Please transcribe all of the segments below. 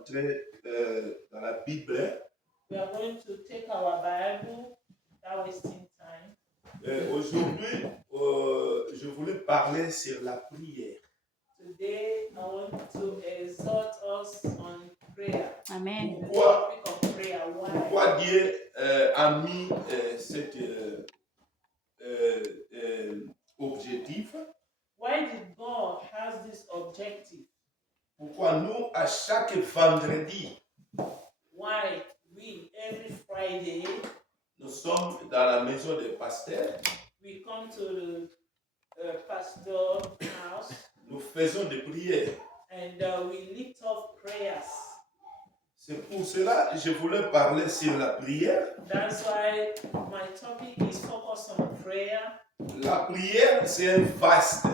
entrer dans la Bible. We are going to take our Bible without wasting time. Aujourd'hui, je voulais parler sur la prière. Today, I want to exhort us on prayer. Amen. Pourquoi Dieu a mis cet objectif? Why did God have this objective? Pourquoi nous, à chaque vendredi, why we, every Friday, nous sommes dans la maison des pasteurs, we come to the pastor's house, nous faisons des prières. and we lift up prayers. C'est pour cela que je voulais parler sur la prière. That's why my topic is focused on prayer. La prière, c'est un vaste.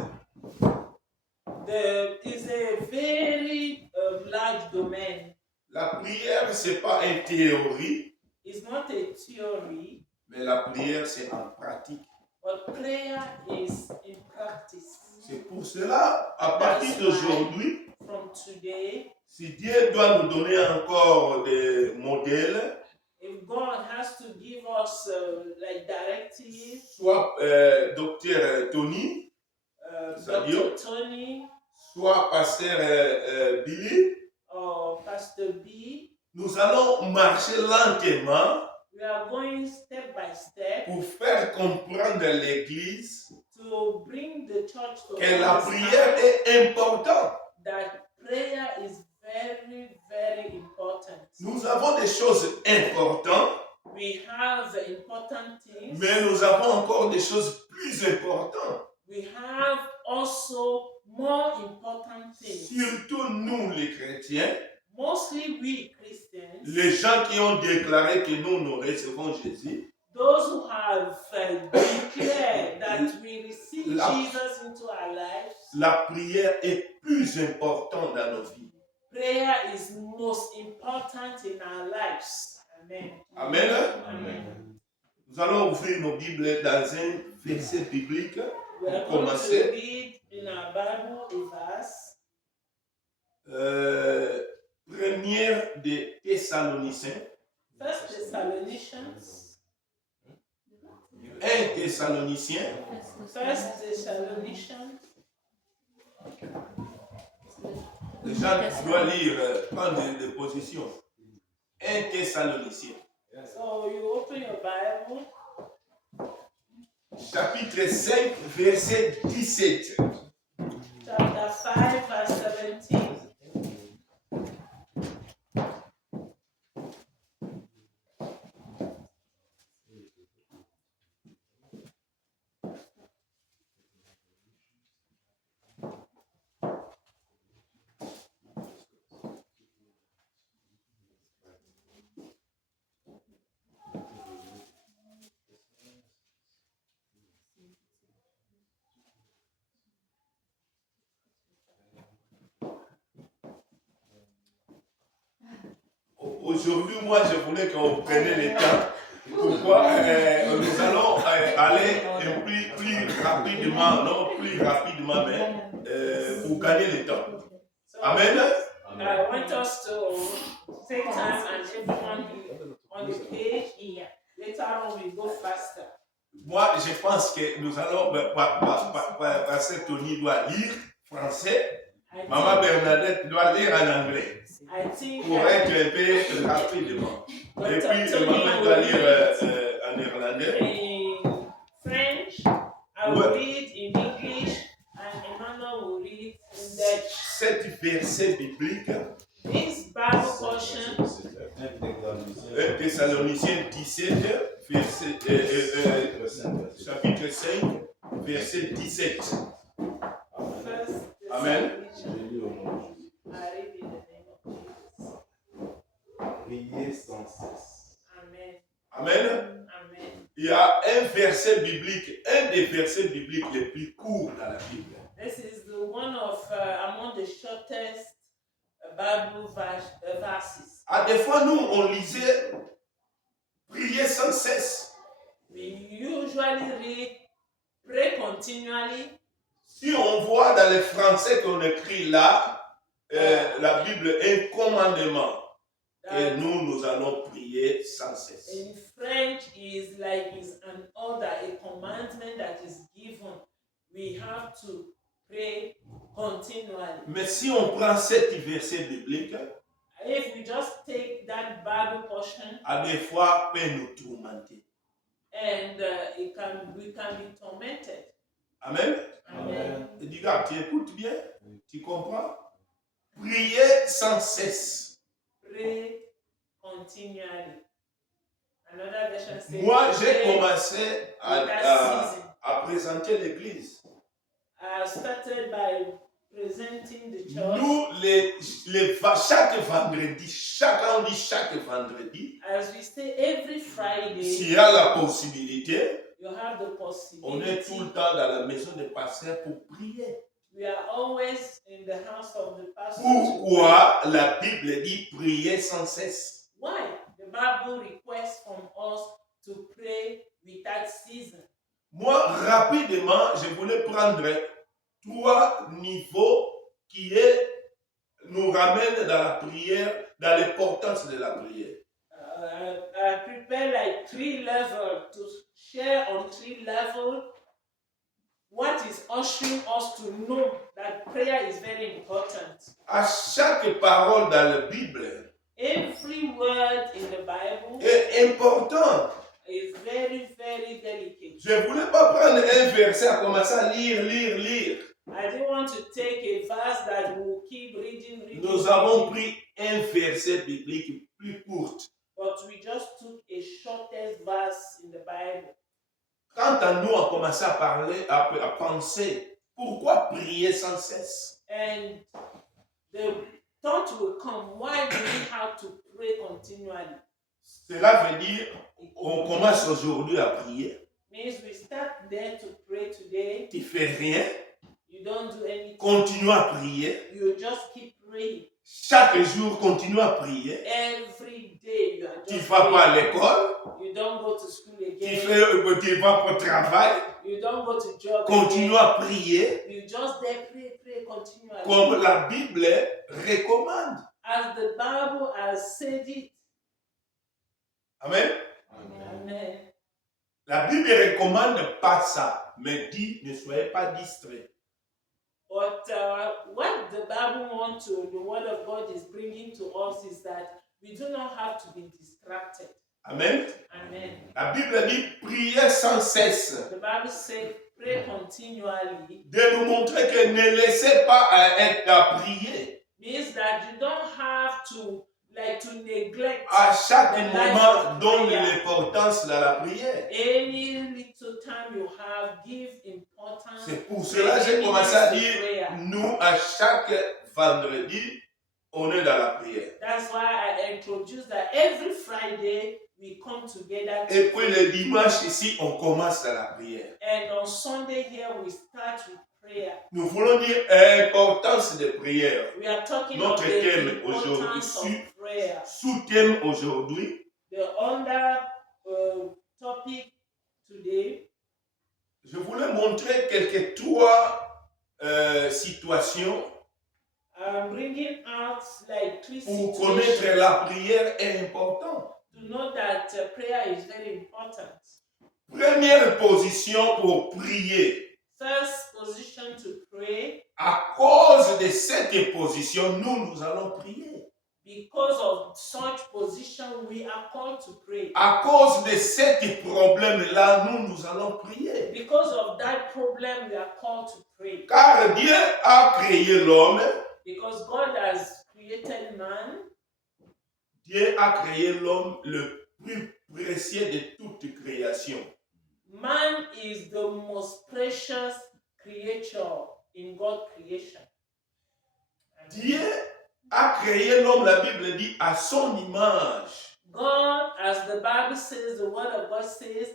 It's a very large domain. La prière, c'est pas une théorie. It's not a theory. Mais la prière, c'est en pratique. But prayer is in practice. C'est pour cela, à partir d'aujourd'hui, from today, si Dieu doit nous donner encore des modèles, if God has to give us like directives, soit docteur Tony, Dr. Tony, soit pasteur Billy, or Pastor B, nous allons marcher lentement. We are going step by step pour faire comprendre l'Église to bring the church to que la prière est importante. That prayer is very, very important. Nous avons des choses importantes, We have important things, mais nous avons encore des choses plus importantes. We have also more important things. Surtout nous les chrétiens, mostly we Christians, les gens qui ont déclaré que nous recevons Jésus, those who have declared that we receive Jesus into our lives, la prière est plus importante dans nos vies. Prayer is most important in our lives. Amen. Amen. Amen. Nous allons ouvrir nos Bibles dans un verset biblique We are pour going commencer. to read in our Bible a verse. Première des Thessaloniciens. First Thessalonians. 1 Thessaloniciens. First Thessalonians. Les gens doivent lire, prendre des positions. 1 Thessaloniciens. So you open your Bible. Chapitre 5, verset 17. Chapter 5, verse 17. Aujourd'hui, moi, je voulais qu'on prenne le temps. Pourquoi nous allons aller plus rapidement, non plus rapidement, mais pour gagner le temps. Amen. I want us to take time and everyone be on the page here. Later on, we go faster. Moi, je pense que nous allons, Pasteur Tony doit lire français, Maman Bernadette doit lire en anglais. Pour être un peu rapidement. Et puis, Maman doit lire en néerlandais. In French, I will read in English, and Emmanuel will read in Dutch. Cet verset biblique, This Bible portion, 1 Thessaloniciens 17, chapitre 5, verset 17. Amen. I read in the name of Jesus. Priez sans cesse. Amen. Amen. Amen. Il y a un verset biblique, un des versets bibliques les plus courts dans la Bible. This is the one of among the shortest Bible verses. À des fois, nous, on lisait prier sans cesse. We usually read pray continually. Si on voit dans le français qu'on écrit là, la Bible un commandement que that nous allons prier sans cesse. in French is an order, a commandment that is given. We have to pray continually. Mais si on prend cet verset biblique, If we just take that Bible portion, à des fois peut nous tourmenter. and we can be tormented. Amen. Amen. Et dis gars, tu écoutes bien, tu comprends? Prier sans cesse. Pray continually. Another version says, Moi, j'ai pray commencé without ceasing. à présenter l'église. I started by presenting the church. Nous, chaque vendredi, chacun dit chaque vendredi, As we say every Friday, s'il y a la possibilité, you have the on est tout le possibility. temps dans la maison des pasteurs pour prier. We are always in the house of the pastor. Pourquoi la Bible dit prier sans cesse? Why? The Bible requests from us to pray without ceasing. Moi, rapidement, je voulais prendre 3 niveaux qui nous ramènent dans la prière, dans l'importance de la prière. I prepare like 3 levels to share on 3 levels what is ushering us to know that prayer is very important. À chaque parole dans la Bible Every word in the Bible est important. is very, very delicate. Je ne voulais pas prendre un verset à commencer à lire. I didn't want to take a verse that will keep reading. Nous avons pris un verset biblique plus court. But we just took a shortest verse in the Bible. Quant à nous, on commençait à parler, à penser, pourquoi prier sans cesse? And the thought will come, why do we have to pray continually? Cela veut dire, on commence aujourd'hui à prier. Means we start there to pray today. Tu ne fais rien, You don't do anything. continue à prier. You just keep praying. Chaque jour, continue à prier. Every day you are Tu ne just vas pas à praying. l'école, You don't go to school tu again. ne vas pas au travail, You don't go to job continue again. à prier You just there pray continually. comme la Bible recommande. As the Bible has said it. Amen. Amen. La Bible ne recommande pas ça, mais dit ne soyez pas distraits. But what the Bible wants to, the Word of God is bringing to us is that we do not have to be distracted. Amen. Amen. La Bible dit priez sans cesse. The Bible says pray continually. De nous montrer que ne laissez pas être à prier. Means that you don't have to neglect À chaque the life moment, of donne prayer. l'importance dans la prière. Any little time you have, give importance. C'est pour cela que j'ai commencé à dire, nous, à chaque vendredi, on est dans la prière. That's why I introduced that every Friday we come together. Et puis le dimanche ici, on commence dans la prière. And on Sunday here we start with prayer. Nous voulons dire l'importance de prière. We are talking Notre about the thème aujourd'hui, importance of prayer. sous-thème aujourd'hui, The under topic today, je voulais montrer quelques 3 situations I'm bringing out like 3 pour connaître situations la prière est important. to know that prayer is very important. Première position pour prier. First position to pray. À cause de cette position, nous allons prier. Because of such position, we are called to pray. À cause de ce problème-là, nous allons prier. Because of that problem, we are called to pray. Car Dieu a créé l'homme. Because God has created man. Dieu a créé l'homme le plus précieux de toute création. Man is the most precious creature in God's creation. Dieu a créé l'homme, la Bible dit, à son image. God, as the Bible says, the Word of God says,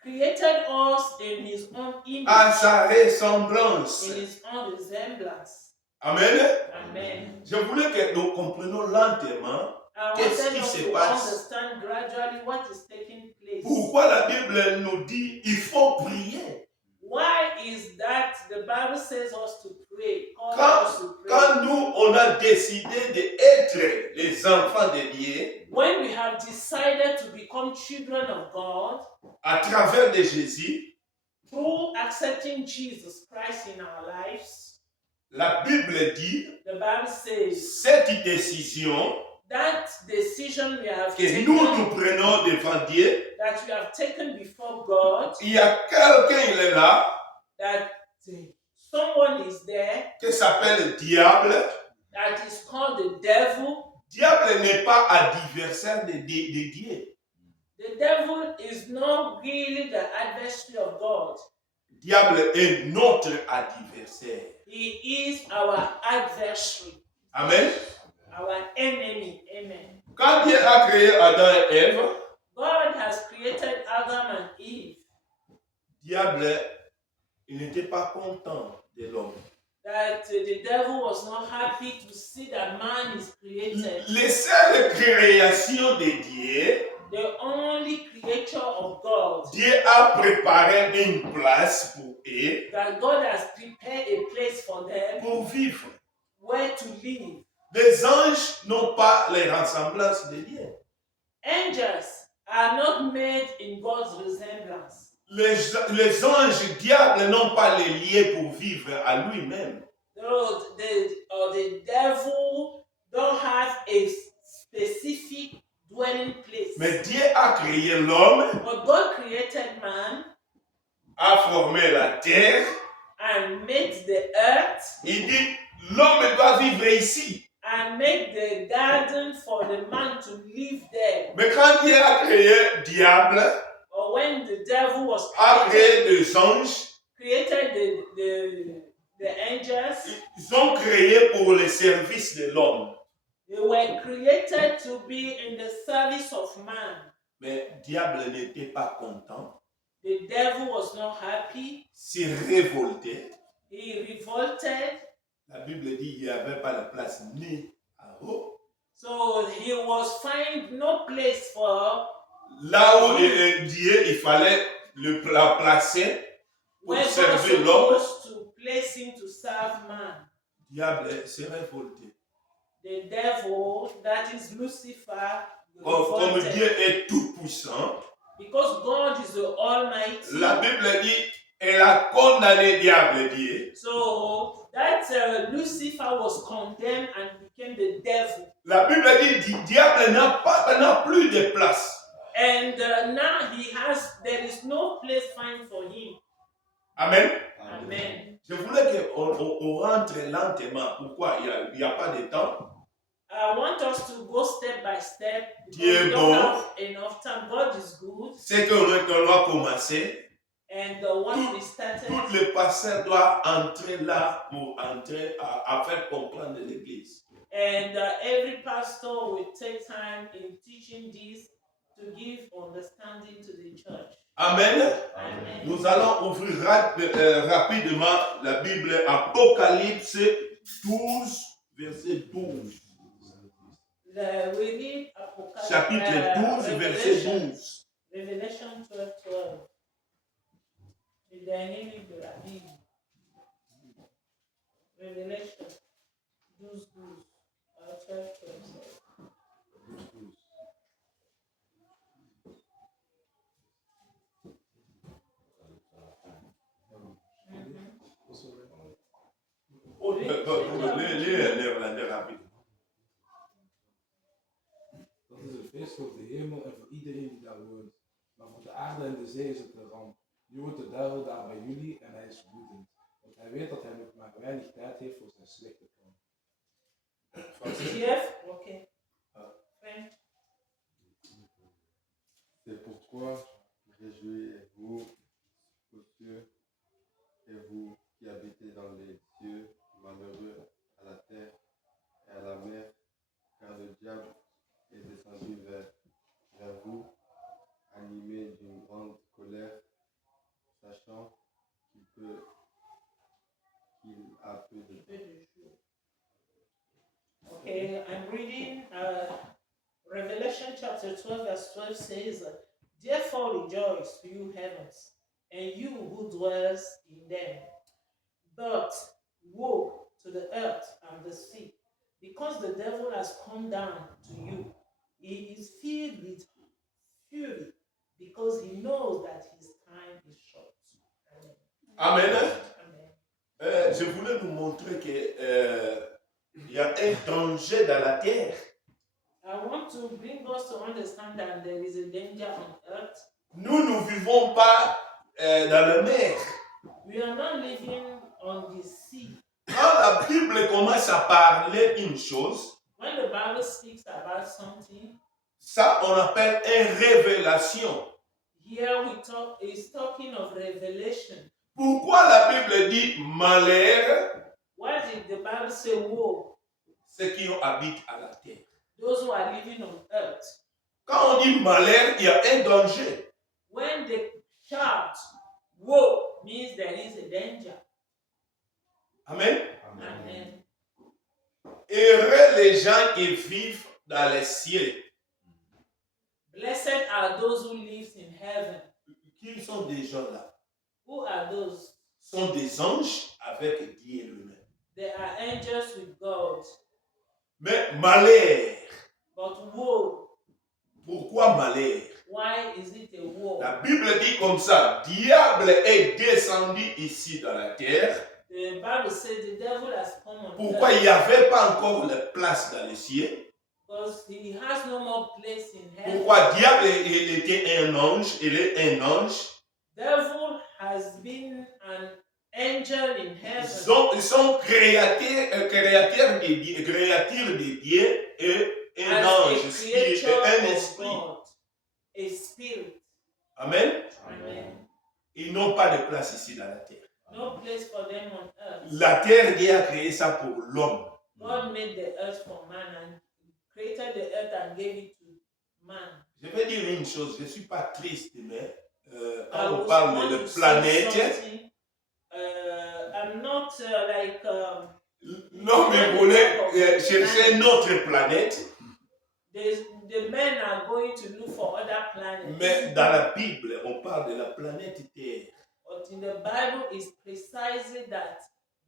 created us in His own image, À sa ressemblance. in His own resemblance. Amen. Amen. Je voulais que nous comprenions lentement I Qu'est-ce wanted qui us se to passe? understand gradually what is taking place. pourquoi la Bible nous dit il faut prier. Why is that the Bible says us to pray? Quand nous, on a décidé d'être les enfants de Dieu, when we have decided to become children of God, à travers de Jésus, through accepting Jesus Christ in our lives, la Bible dit, the Bible says, cette décision that decision we have que taken, nous prenons devant Dieu, that we have taken before God, il y a quelqu'un, il est là, that someone is there, qui s'appelle diable. that is called the devil. Diable n'est pas adversaire de Dieu. The devil is not really the adversary of God. Diable est notre adversaire. He is our adversary. Amen. Our enemy. Amen. Quand Dieu a créé Adam et Ève, God has created Adam and Eve. Diable, il n'était pas content de l'homme. That the devil was not happy to see that man is created. Les seules créations de Dieu, The only creature of God, Dieu a préparé une place pour eux, that God has prepared a place for them pour vivre. where to live. Les anges n'ont pas les ressemblances de Dieu. Angels are not made in God's resemblance. Les anges diables n'ont pas les liens pour vivre à lui-même. The devil don't have a specific dwelling place. Mais Dieu a créé l'homme, But God created man a formé la terre. and made the earth Il dit, l'homme doit vivre ici. and make the garden for the man to live there. Mais quand Dieu a créé diable, Or when the devil was a created, créé des anges, created the angels, ils sont créés pour le service de l'homme. they were created to be in the service of man. Mais diable n'était pas content, The devil was not happy. s'est révolté. He revolted. La Bible dit qu'il n'y avait pas de place ni en haut. So he was find no place for Là où Dieu, il fallait la placer pour where God servir l'homme. supposed to place him to serve man. Diable s'est révolté. The devil, that is Lucifer, Comme revolted. Dieu est tout puissant, Because God is the Almighty. la Bible dit elle a condamné diable Dieu. So that Lucifer was condemned and became the devil. La Bible dit diable n'a plus de place. And now there is no place found for him. Amen. Amen. Je voulais qu'on rentre lentement. Pourquoi? Il n'y a pas de temps. I want us to go step by step. Dieu We est don't bon. have enough time. God is good. C'est qu'on doit commencer. And what we started, Tous les pasteurs doivent entrer là pour entrer à faire comprendre l'Église. and every pastor will take time in teaching this to give understanding to the church. Amen. Amen. Nous allons ouvrir rapidement la Bible, Apocalypse 12, verset 12. We read Apocalypse, Chapitre 12, verset 12. Revelation 12:12. Le dernier livre de la Bible. Revelation 12:12. 12:12. Leer Nederlander rapide. Dat is een feest voor de hemel en voor iedereen die daar woont. Maar voor de aarde en de zee is het een ramp. Nu woont de duivel daar bij jullie en hij is woedend. Want hij weet dat hij nog maar weinig tijd heeft voor zijn slechte plan. Jeff? Ok. French. C'est pourquoi réjouissez-vous aux cieux, et vous qui habitez dans les cieux, malheureux à la terre et à la mer, car le diable est descendu vers vous, animé d'une grande colère, sachant qu'il a peu de temps. Okay, I'm reading Revelation chapter 12, verse 12 says, Therefore rejoice, you heavens, and you who dwells in them. But woe to the earth and the sea, because the devil has come down to you. He is filled with fury, because he knows that his time is short. Amen. Amen. Amen. Je voulais vous montrer qu'il y a un danger dans la terre. I want to bring us to understand that there is a danger on earth. Nous ne vivons pas dans la mer. We are not living on the sea. Quand la Bible commence à parler une chose, When the Bible speaks about something, ça on appelle une révélation. here is talking of revelation. Pourquoi la Bible dit malheur? Why did the Bible say woe? Ceux qui habitent à la terre. Those who are living on earth. Quand on dit malheur, il y a un danger. When they shout woe, means there is a danger. Amen. Amen. Heureux les gens qui vivent dans les cieux. Blessed are those who live in heaven. Qui sont des gens là? Who are those? Sont des anges avec Dieu lui-même. They are angels with God. Mais malheur. But woe. Pourquoi malheur? Why is it a woe? La Bible dit comme ça, diable est descendu ici dans la terre. The Bible says the devil has come on Pourquoi earth. il n'y avait pas encore de place dans les cieux? Because he has no more place in heaven. Pourquoi diable il était un ange? Il est un ange. Devil has been an angel in heaven. Ils sont créatures de Dieu et un As ange, a spirit, creature un of esprit. God. A spirit. Amen. Amen. Ils n'ont pas de place ici dans la terre. No place for them on earth. La terre, Dieu a créé ça pour l'homme. God made the earth for man and created the earth and gave it to man. Je vais dire une chose, je ne suis pas triste, mais I quand on was parle want de to say planète, something. I'm not l'homme voulait chercher notre planète, the men are going to look for other planets. mais dans la Bible, on parle de la planète Terre. But in the Bible, it's precisely that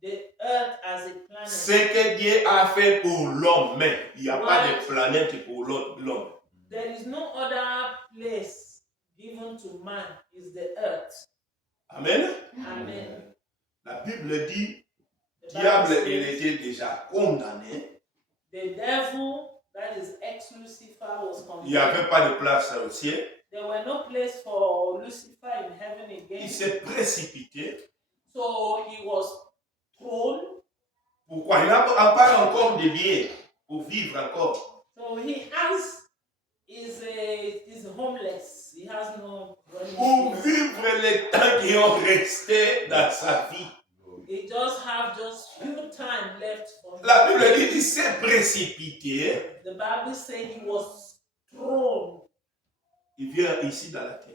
the earth as a planet. Ce que Dieu a fait pour l'homme, mais il n'y a pas de planète pour l'homme. There is no other place given to man is the earth. Amen. Amen. La Bible dit, The Bible diable, says, il était déjà condamné. the devil, that is ex-Lucifer, was Il n'y condemned. avait pas de place au ciel. There were no place for Lucifer in heaven again. Il s'est précipité. So he was thrown. Pourquoi? Il n'a pas encore de bien pour vivre encore. So he is homeless. He has no Pour money. vivre les temps qui ont resté dans sa vie. He just have just few time left for him. La Bible dit qu'il s'est précipité. The Bible says he was thrown, Il vient ici dans la terre.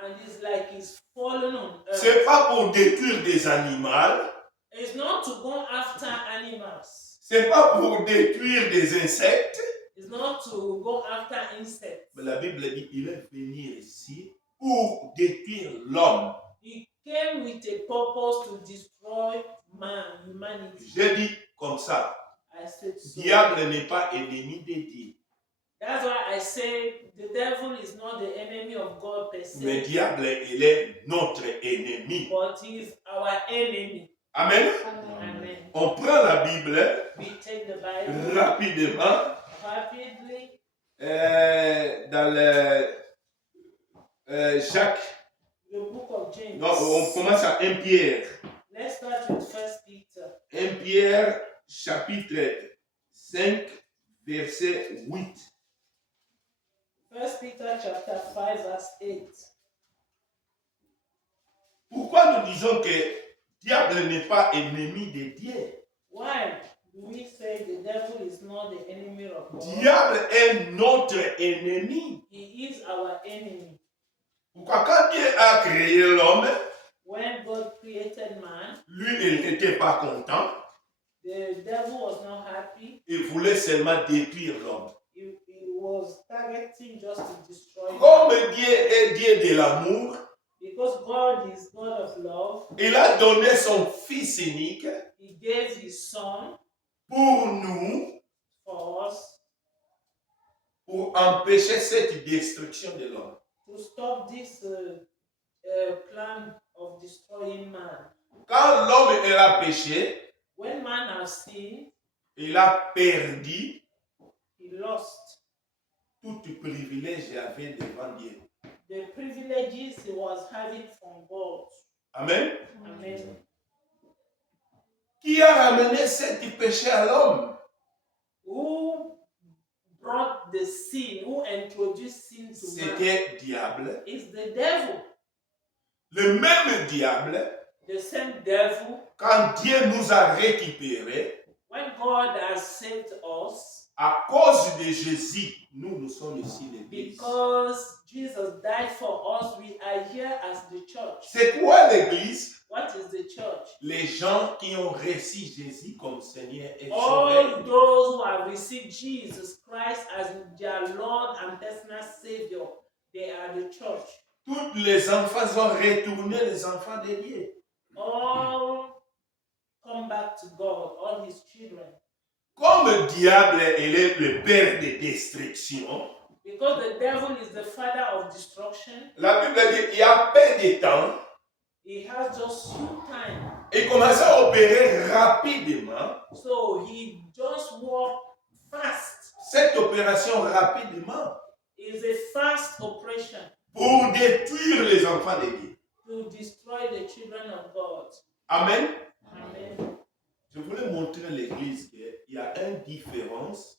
and it's like he's fallen on earth. C'est pas pour détruire des animaux. It's not to go after animals. C'est pas pour détruire des insectes. It's not to go after insects. Mais la Bible dit qu'il est venu ici pour détruire l'homme. He came with a purpose to destroy man, humanity. J'ai dit comme ça. I said so. Diable n'est pas ennemi de Dieu. That's why I say the devil is not the enemy of God per se, Mais diable, il est notre ennemi. but he is our enemy. Amen. Amen. On prend la Bible We take the Bible rapidement rapidly dans le Jacques. the book of James. Non, on commence à 1 Pierre. Let's start with 1 Peter. 1 Pierre chapitre 5 verset 8. 1 Peter chapter 5 verse 8. Pourquoi nous disons que diable n'est pas ennemi de Dieu? Why do we say the devil is not the enemy of God? Diable est notre ennemi. He is our enemy. Pourquoi quand Dieu a créé l'homme, When God created man, lui, il n'était pas content. the devil was not happy. Il voulait seulement détruire l'homme. He was targeting just to destroy Comme man. Dieu est Dieu de l'amour, Because God is love, il a donné son Fils unique he gave his son pour nous, for us pour empêcher cette destruction de l'homme. to stop this plan of destroying man. Quand l'homme a péché, When man has sinned, il a perdu he lost tout privilège qu'il avait devant Dieu. the privileges he was having from God. Amen. Amen. Qui a ramené ce péché à l'homme? Who brought the sin, who introduced sin to man? C'était diable. It's the devil. Le même diable, The same devil. quand Dieu nous a récupérés, When God has saved us, à cause de Jésus, nous sommes ici l'église. because Jesus died for us, we are here as the church. C'est quoi l'église? What is the church? Les gens qui ont reçu Jésus comme Seigneur et All Sauveur. those who have received Jesus Christ as their Lord and personal Savior, they are the church. Tous les enfants ont retourné les enfants de Dieu. All come back to God, all his children. Comme le diable il est le père de destruction, Because the devil is the father of destruction, la Bible dit il y a peu de temps, he has just few time. il commence à opérer rapidement. So he just walk fast. Cette opération rapidement It's a fast operation pour détruire les enfants de Dieu. to destroy the children of God. Amen. Amen. Je voulais montrer à l'église qu'il y a une différence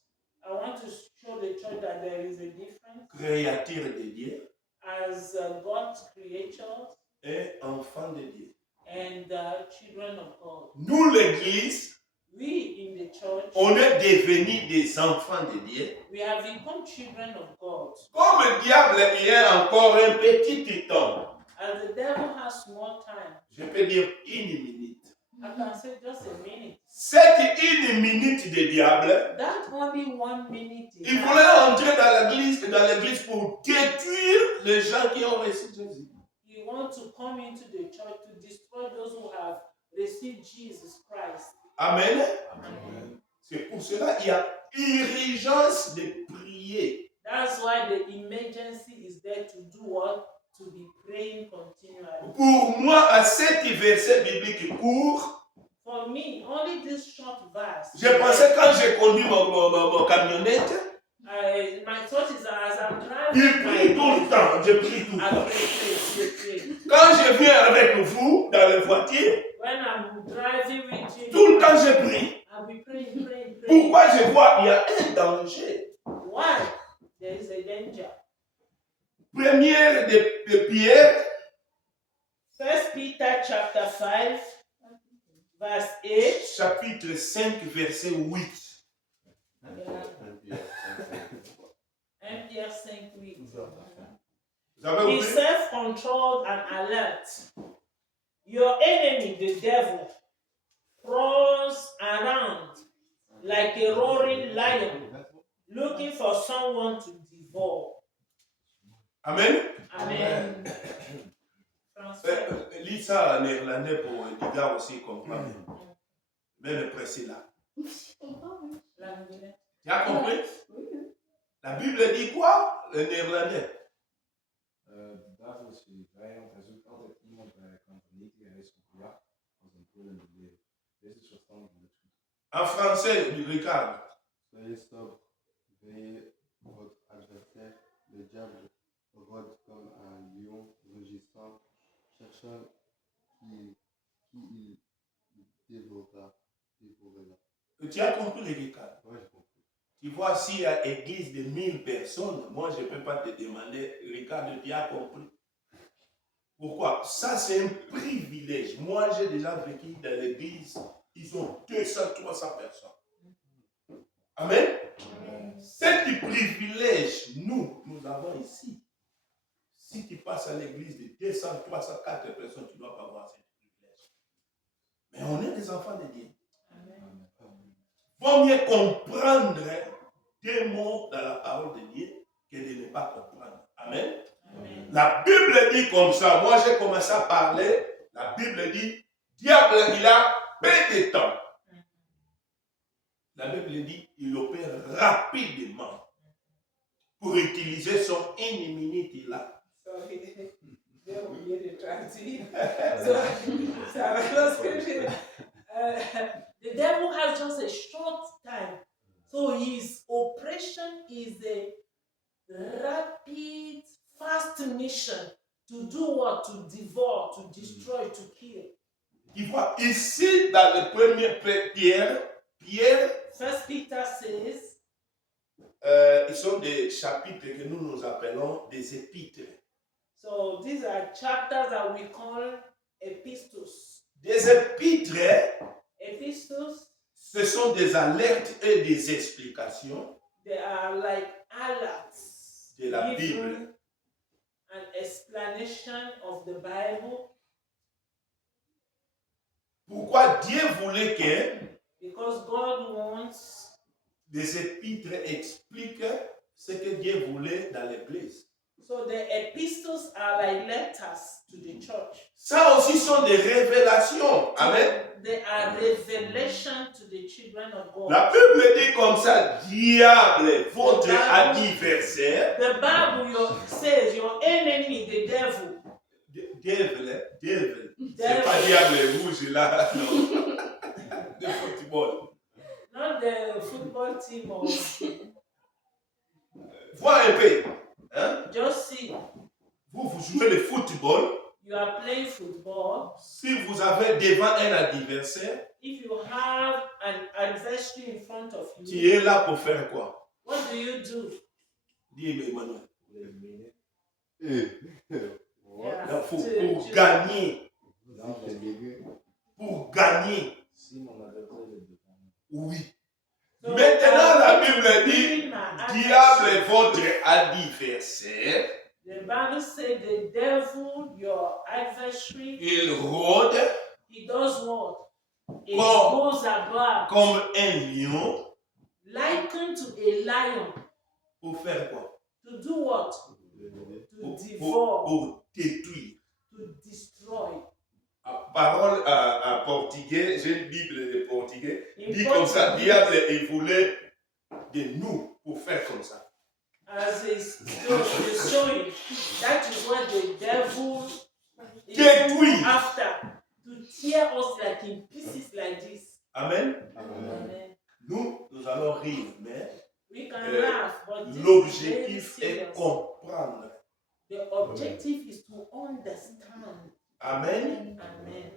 I want to show the church that there is a difference créature de Dieu as God's creatures et enfant de Dieu. and children of God. Nous, l'église, We in the church, on est devenus des enfants de Dieu. we have become children of God. Comme le diable il y a encore un petit temps, As the devil has small time, je peux dire une minute. I can say just a minute. Cette une minute de diable, That only 1 minute. il voulait entrer dans l'église pour détruire les gens qui ont reçu Jésus. He wants to come into the church to destroy those who have received Jesus Christ. Amen. Amen. C'est pour cela qu'il y a urgence de prier. That's why the emergency is there to do what? To be praying continually. Pour moi, à cet verset biblique court, For me, only this short verse. je pensais quand j'ai conduit mon camionnette, My thought is that as I'm je driving, prie tout le temps, je prie tout le I temps. pray. Quand je viens avec vous dans la voiture, When I'm driving with you, tout le temps je prie. I'll be praying. Pourquoi je vois il y a un danger? Why? There is a danger. Première de Pierre, 1 Peter chapter 5, verse 8. chapitre 5, verset 8. 1 Pierre 5, 8. Vous avez Be oublié? self-controlled and alert. Your enemy, the devil, prowls around like a roaring lion, looking for someone to devour. Amen. Amen. Français. Lis ça en néerlandais pour les gars aussi comprendre. Mais le précis là. L'anglais. Tu as compris? La Bible dit quoi? Le néerlandais. De duivel is je vijand, hij zoekt altijd iemand waar hij kan vernietigen. Hij is op jacht als een poel in het leven. Deze is verstandig en goed. En français, du Ricard. Soyez sobre, veillez votre adversaire, le diable, rôde comme un lion rugissant, cherchant qui il dévorera. Tu as compris le Ricard? Ouais, j'ai compris. Tu vois, s'il y a une église de 1000 personnes, moi je ne peux pas te demander, Ricard, tu as compris? Pourquoi? Ça, c'est un privilège. Moi, j'ai déjà vécu dans l'église, ils ont 200, 300 personnes. Amen? C'est du privilège, nous avons ici. Si tu passes à l'église de 200, 300, 400 personnes, tu ne dois pas avoir ce privilège. Mais on est des enfants de Dieu. Vaut mieux comprendre des mots dans la parole de Dieu que de ne pas comprendre. Amen. Amen. La Bible dit comme ça. Moi, j'ai commencé à parler. La Bible dit, diable, il a peu de temps. La Bible dit, il opère rapidement pour utiliser son iniminité là. J'ai oublié de traduire. Ça va lorsque j'ai... The devil has just a short time. So his oppression is a rapid, fast mission to do what? To devour, to destroy, to kill. Tu vois, ici, dans le premier Pierre, First Peter says, ils sont des chapitres que nous appelons des épîtres. so these are chapters that we call epistles. Des épîtres, Epistles, ce sont des alertes et des explications they are like alerts de la given Bible. an explanation of the Bible, Pourquoi Dieu voulait que because God wants les épîtres expliquent ce que Dieu voulait dans l'Église. so the epistles are like letters to the church. Ça aussi sont des révélations. Amen. They are revelation to the children of God. La Bible dit comme ça, diable, votre adversaire. The Bible says your enemy, the devil. Devil. C'est pas diable rouge là, non. De football. Not the football team or Vois un peu. Hein? just see. Vous jouez le football. You are playing football. Si vous avez devant un adversaire, If you have an adversary in front of tu you, es là pour faire quoi? what do you do? Dis Emmanuel. Yeah, Là, pour to- gagner. Pour Pour gagner. Si mon adversaire est devant moi. Oui. So, Maintenant, la Bible dit, being my diable adversary. est votre adversaire. The Bible says the devil, your adversary, Il rôde he does what? He Comme- goes about comme un lion likened to a lion. pour faire quoi? To do what? To Pour devour, détruire. to destroy. Parole en portugais, j'ai une Bible de portugais, In dit comme ça, Portuguese, diable, il voulait de nous pour faire comme ça. as is showing, that is what the devil is Détruire. after, to tear us like in pieces like this. Amen. Amen. Nous allons rire, mais We can laugh, but this is very l'objectif est serious. comprendre. The objective is to understand. Amen. Amen.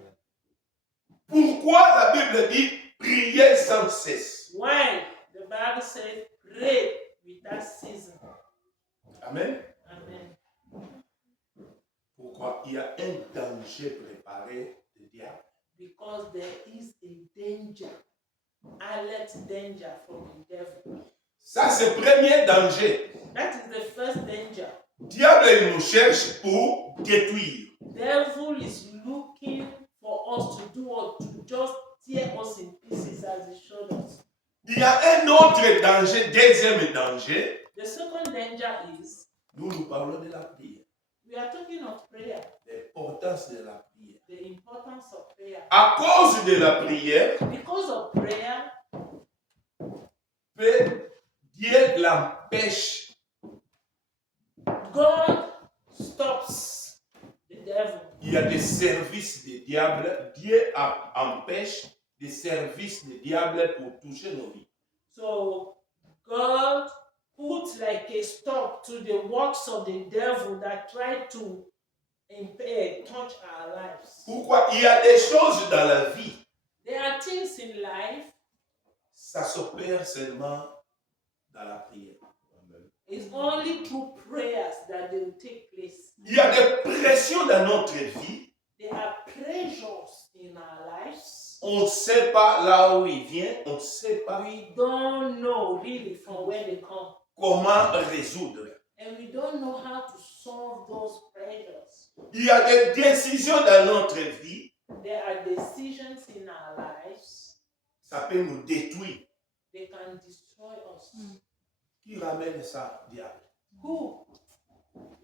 Pourquoi la Bible dit prier sans cesse? Why the Bible says pray without ceasing. Amen. Amen. Pourquoi? Il y a un danger préparé du diable. Because there is a danger, alert danger from the devil. Ça, c'est le premier danger. That is the first danger. Diable, il nous cherche pour détruire. Devil is looking for us to do what? To just tear us in pieces as he showed us. Il y a un autre danger, deuxième danger. The second danger is Nous parlons de la prière. we are talking of prayer, L'importance de la prière. the importance of prayer. À cause de la prière, Because of prayer, Dieu l'empêche. God stops the devil. Il y a des services du diable. Dieu empêche des services du diable pour toucher nos vies. So God put like a stop to the works of the devil that try to touch our lives. Pourquoi? Il y a des choses dans la vie. There are things in life, Ça s'opère seulement dans la prière. it's only through prayers that they will take place. Il y a des pressions dans notre vie. There are pressures in our lives. On ne sait pas là où il vient. On ne sait pas We don't know really from where they come. comment résoudre. And we don't know how to solve those pressures. Il y a des décisions dans notre vie. There are decisions in our lives. Ça peut nous détruire. They can destroy us. Qui ramène ça, diable? Who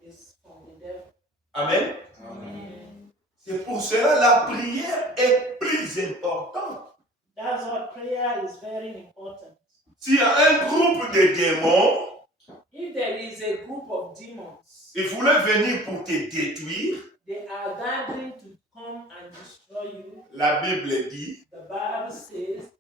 is from the devil? Amen. Amen. C'est pour cela que la prière est plus importante. That's why prayer is very important. S'il y a un groupe de démons, If there is a group of demons, ils voulaient venir pour te détruire, they are gathering to come and destroy you. la Bible dit, The Bible says,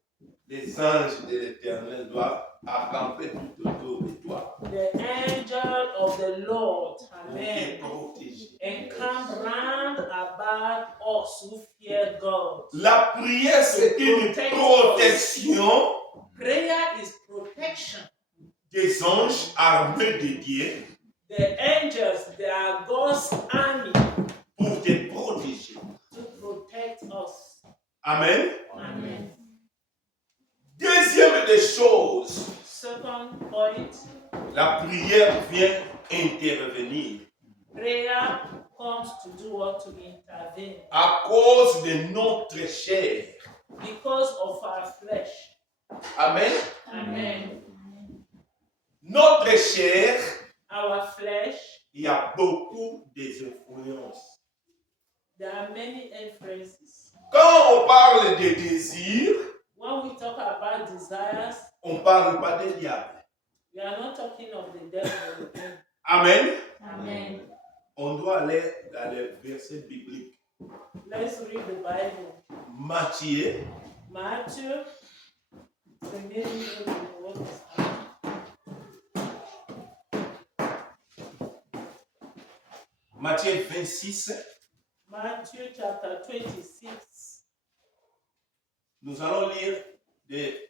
les anges de l'Éternel doivent accamper tout autour de toi the angel of the Lord, pour te amen, protéger. encamp round about us who fear God. La prière, c'est une protection Prayer is protection. des anges armés de Dieu The angels, they are God's army pour te protéger. to protect us. Amen. Amen. Deuxième des choses, Second point, la prière vient intervenir prayer comes to do what? To intervene. à cause de notre chair. Because of our flesh. Amen. Amen. Notre chair, Our flesh, il y a beaucoup d'influences. there are many influences. Quand on parle de désir, When we talk about desires, on ne parle pas des diables. we are not talking of the devil again. Amen. Amen. On doit aller dans les versets bibliques. Let's read the Bible. Matthieu, Matthew, the middle of the Matthieu 26, Matthew chapter 26. nous allons lire des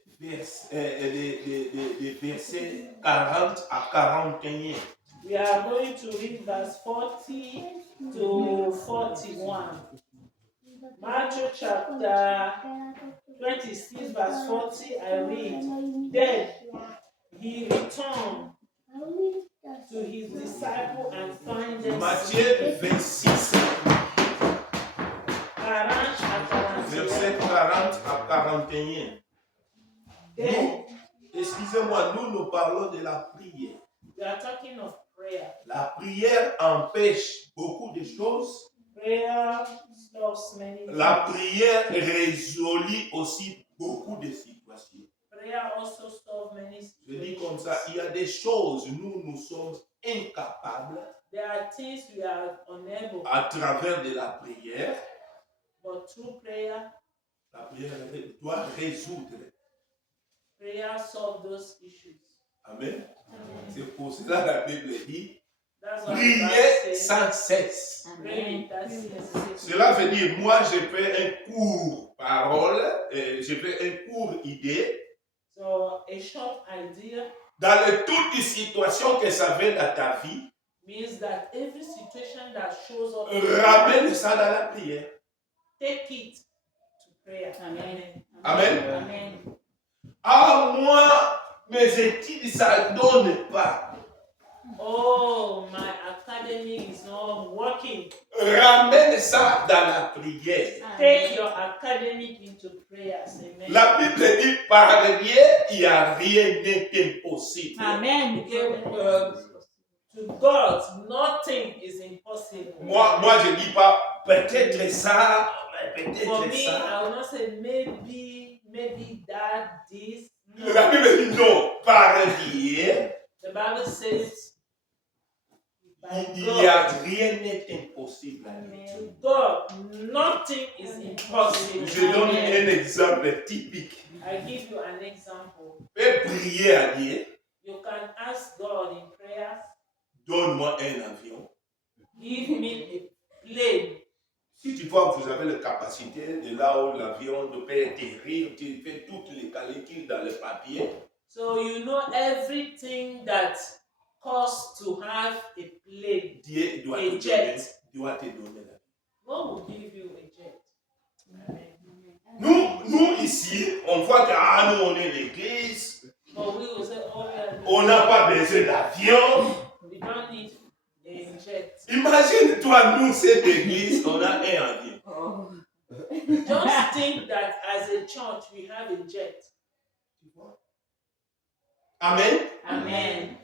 versets 40 à 41. We are going to read verse 40 to 41. Matthew chapter 26, verse 40, I read. Then he returned to his disciples and found them Matthieu 26, 40 à 41. versets 40 à 41. Then Excusez-moi, nous parlons de la prière. we are talking of prayer. La prière empêche beaucoup de choses. Prayer stops many La things. prière résout aussi beaucoup de situations. Prayer also solves many Je dis comme situations. ça, il y a des choses, nous sommes incapables There are things we are unable, à travers de la prière. but through prayer, La prière doit résoudre. prayer solves those issues. Amen. C'est pour cela que la Bible dit, That's why the priez Bible says, sans cesse. pray without ceasing. Cela veut dire, moi je fais un cours parole, je fais un cours idée. So a short idea Dans toutes les situations que ça vient dans ta vie, means that every situation that shows up, ramène ça dans la prière. take it to prayer. Amen. Amen. Amen. Ah, moi, mes études, ça ne donne pas. Oh, my academy is not working. Ramène ça dans la prière. Take your academic into prayers. Amen. La Bible dit, par Dieu, il n'y a rien d'impossible. Amen. To God, nothing is impossible. Moi, je ne dis pas peut-être ça, For peut-être me, ça. I will not say maybe that, this. No. La Bible dit non, par Dieu, The Bible says, by il n'y a God, rien d'impossible. to God, nothing is impossible. Je donne un exemple typique. I give you an example. Tu peux prier à Dieu, You can ask God in prayers, donne-moi un avion. give me a plane. Si tu vois que vous avez la capacité de là où l'avion peut atterrir, tu fais toutes les calculs dans le papier. So you know everything that costs to have a plane. Dieu doit A te jet. donner l'avion. God will give you a jet. Amen. Nous ici, on voit que nous on est l'église, But we will say, oh, yeah, on n'a pas besoin d'avion. we don't need a jet. Imagine toi, nous cette église, on a un avion. Oh. Just think that as a church we have a jet. Amen. Amen.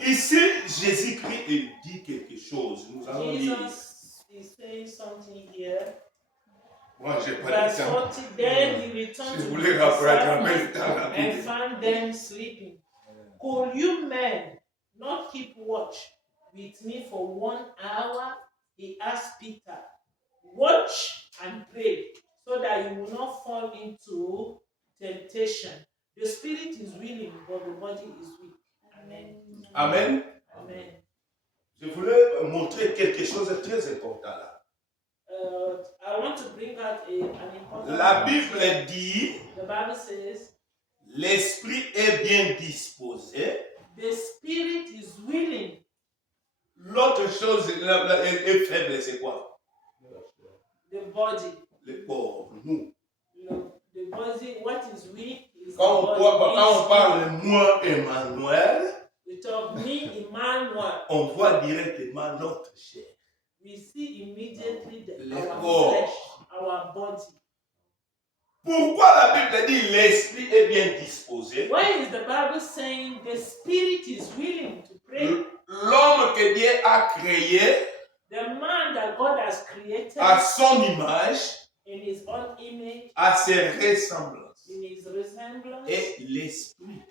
Ici, Jésus-Christ dit quelque chose. Nous allons lire. Jesus is saying something here. Moi, j'ai pas Verse de temps. 40, then he returned Je to voulais his rattraper le disciples temps and rapide. found them sleeping. Could you men not keep watch with me for 1 hour? He asked Peter. Watch and pray so that you will not fall into temptation. The spirit is willing, but the body is weak. Amen. Amen. Amen. Je voulais montrer quelque chose de très important là. I want to bring out an important La point Bible here. dit, The Bible says, l'esprit est bien disposé. the spirit is willing. L'autre chose est faible, c'est quoi? The body. Le corps, nous. The body, what is weak is Quand the body. on parle de moi, Emmanuel, We talk me, Emmanuel. on voit directement notre chair. We see immediately Le our corps. flesh, our body. Pourquoi la Bible dit l'esprit est bien disposé? Why is the Bible saying the spirit is willing to pray? L'homme que Dieu a créé The man that God has created à son image, in his own image, à ses ressemblances, in his resemblance, est l'esprit.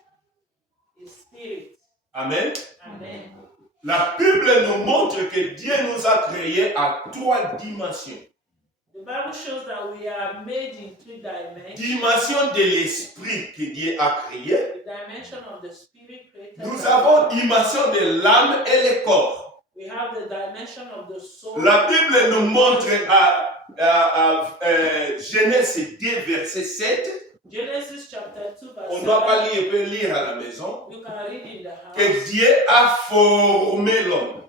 his spirit. Amen. Amen. La Bible nous montre que Dieu nous a créés à 3 dimensions. The Bible shows that we are made in 3 dimensions. Dimension de l'esprit que Dieu a créé. The dimension of the spirit created. Nous avons dimension de l'âme et le corps. We have the dimension of the soul. La Bible nous montre à Genèse 2, verset 7. Genesis chapter 2, verse 7. On ne doit pas lire, on peut lire à la maison. You can read in the house. Que Dieu a formé l'homme.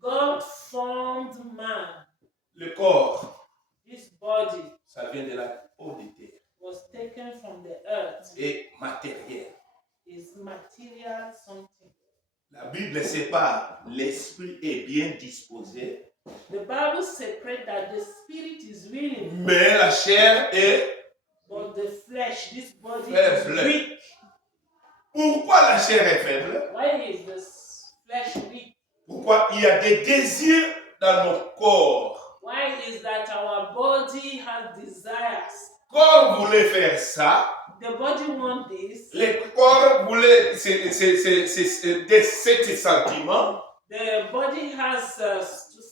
God formed man. Le corps, This body ça vient de la peau de terre. was taken from the earth. Et matériel. Is material something. La Bible sépare, l'esprit est bien disposé, The Bible separates that the spirit is willing, mais la chair est... but the flesh, this body Faible. is weak. Pourquoi la chair est faible? Why is the flesh weak? Pourquoi il y a des désirs dans nos corps? Why is that our body has desires? Corps voulait faire ça, The body wants this. le corps voulait ces sentiments, The body has to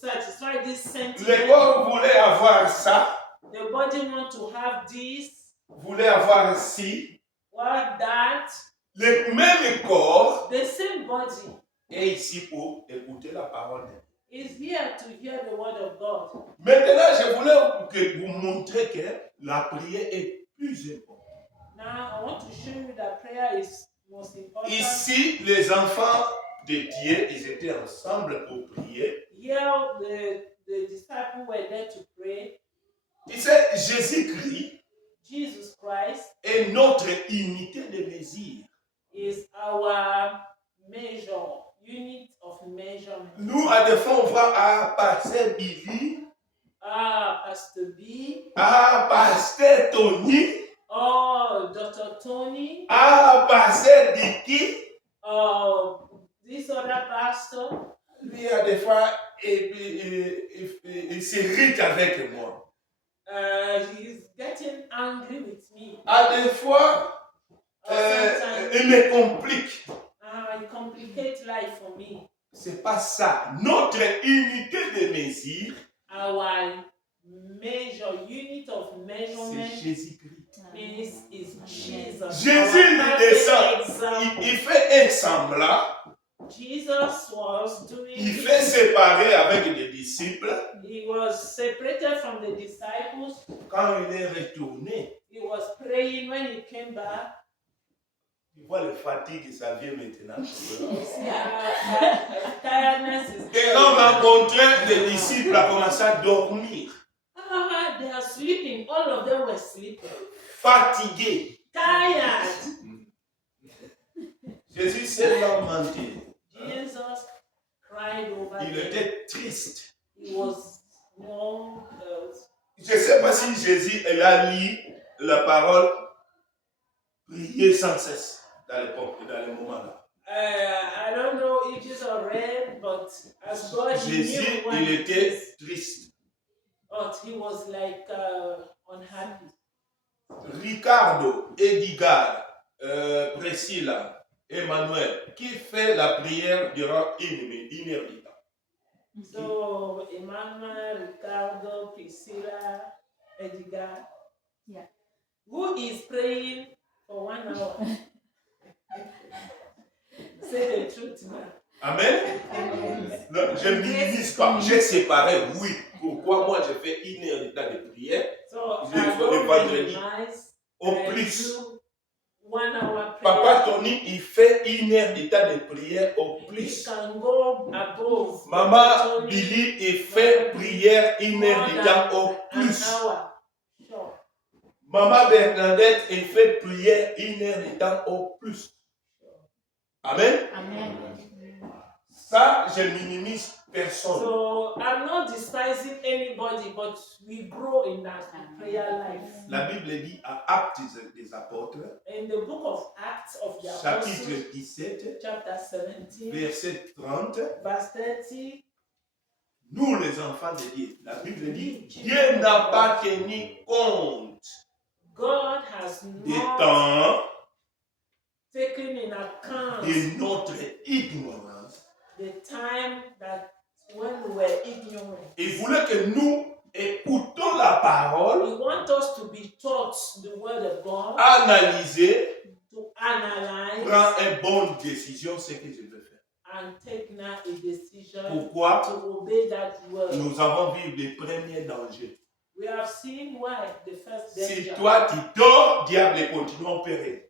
satisfy this le sentiment. corps voulait avoir ça, The body wants to have this, voulait avoir ci. what that. Le même corps The same body est ici pour écouter la parole de Dieu. is here to hear the word of God. Maintenant, je voulais que vous montrer que la prière est plus importante. Now, I want to show you that prayer is most important. Ici, les enfants de Dieu, ils étaient ensemble pour prier. Here, the disciples were there to pray. Tu sais, Jésus-Christ Jesus Christ est notre unité de mesure. is our measure, unit of measurement. Nous, à des fois, on voit à Pasteur Billy, Pastor B, à Pasteur Tony, or Dr. Tony, à Pasteur Dicky. or this other pastor. Lui, à des fois, il s'irrite avec moi. He's getting angry with me. À des fois, Sometimes il me complique. it complicates life for me. C'est pas ça. Notre unité de mesure, Our measure, unit of measurement c'est Jésus-Christ. is Jesus. Jésus Our lui perfect descend. example. Il fait un semblant. Jesus was doing Il this. fait séparer avec des disciples. He was separated from the disciples. Quand il est retourné, He was praying when he came back. tu vois le fatigue, ça vient maintenant. Tiredness is Et on rencontrait des disciples à commencer à dormir. they are sleeping. All of them were sleeping. Fatigués. Tired. Jésus s'est lamenté. Jesus cried over Il them. était triste. He was more. Je ne sais pas si Jésus elle a lu la parole prier sans cesse dans les moments là. I don't know if Jesus read, but as God Jésus, knew what il it était is, triste. But he was like unhappy. Ricardo, Edgar, Priscilla, Emmanuel, qui fait la prière durant une heure du temps? So Emmanuel, Ricardo, Priscilla, Edgar. Yeah. Who is praying for 1 hour? Say the truth now. Amen. Non, je ne minimise pas. J'ai séparé, oui. Pourquoi moi je fais une heure de temps de prière? So Je I fais don't le vendredi. minimize. Au I plus. do 1 hour prayer. Papa Tony, il fait une heure de temps de prière au He plus. can go above. Maman Tony, Billy, il fait prière une heure de temps au an plus. hour. Sure. Maman Bernadette, elle fait prière une heure de temps au plus. Amen. Amen. Ça, je minimise personne. So I'm not despising anybody, but we grow in that prayer life. La Bible dit à Actes des Apôtres, In the book of Acts of the chapitre Apostles, 17, chapter 17, verset 30, verse 30, nous les enfants de Dieu, la Bible dit, Dieu n'a pas tenu compte God has des not temps taken in account de notre ignorance. the time that when we were ignorant. Il voulait que nous écoutons la parole, We want us to be taught the word of God, analyser, to analyze prendre une bonne décision, ce que je veux faire. and take now a decision Pourquoi? to obey that word. Nous avons vu les premiers dangers. We have seen why the first Si danger. toi tu dors, diable continue à opérer.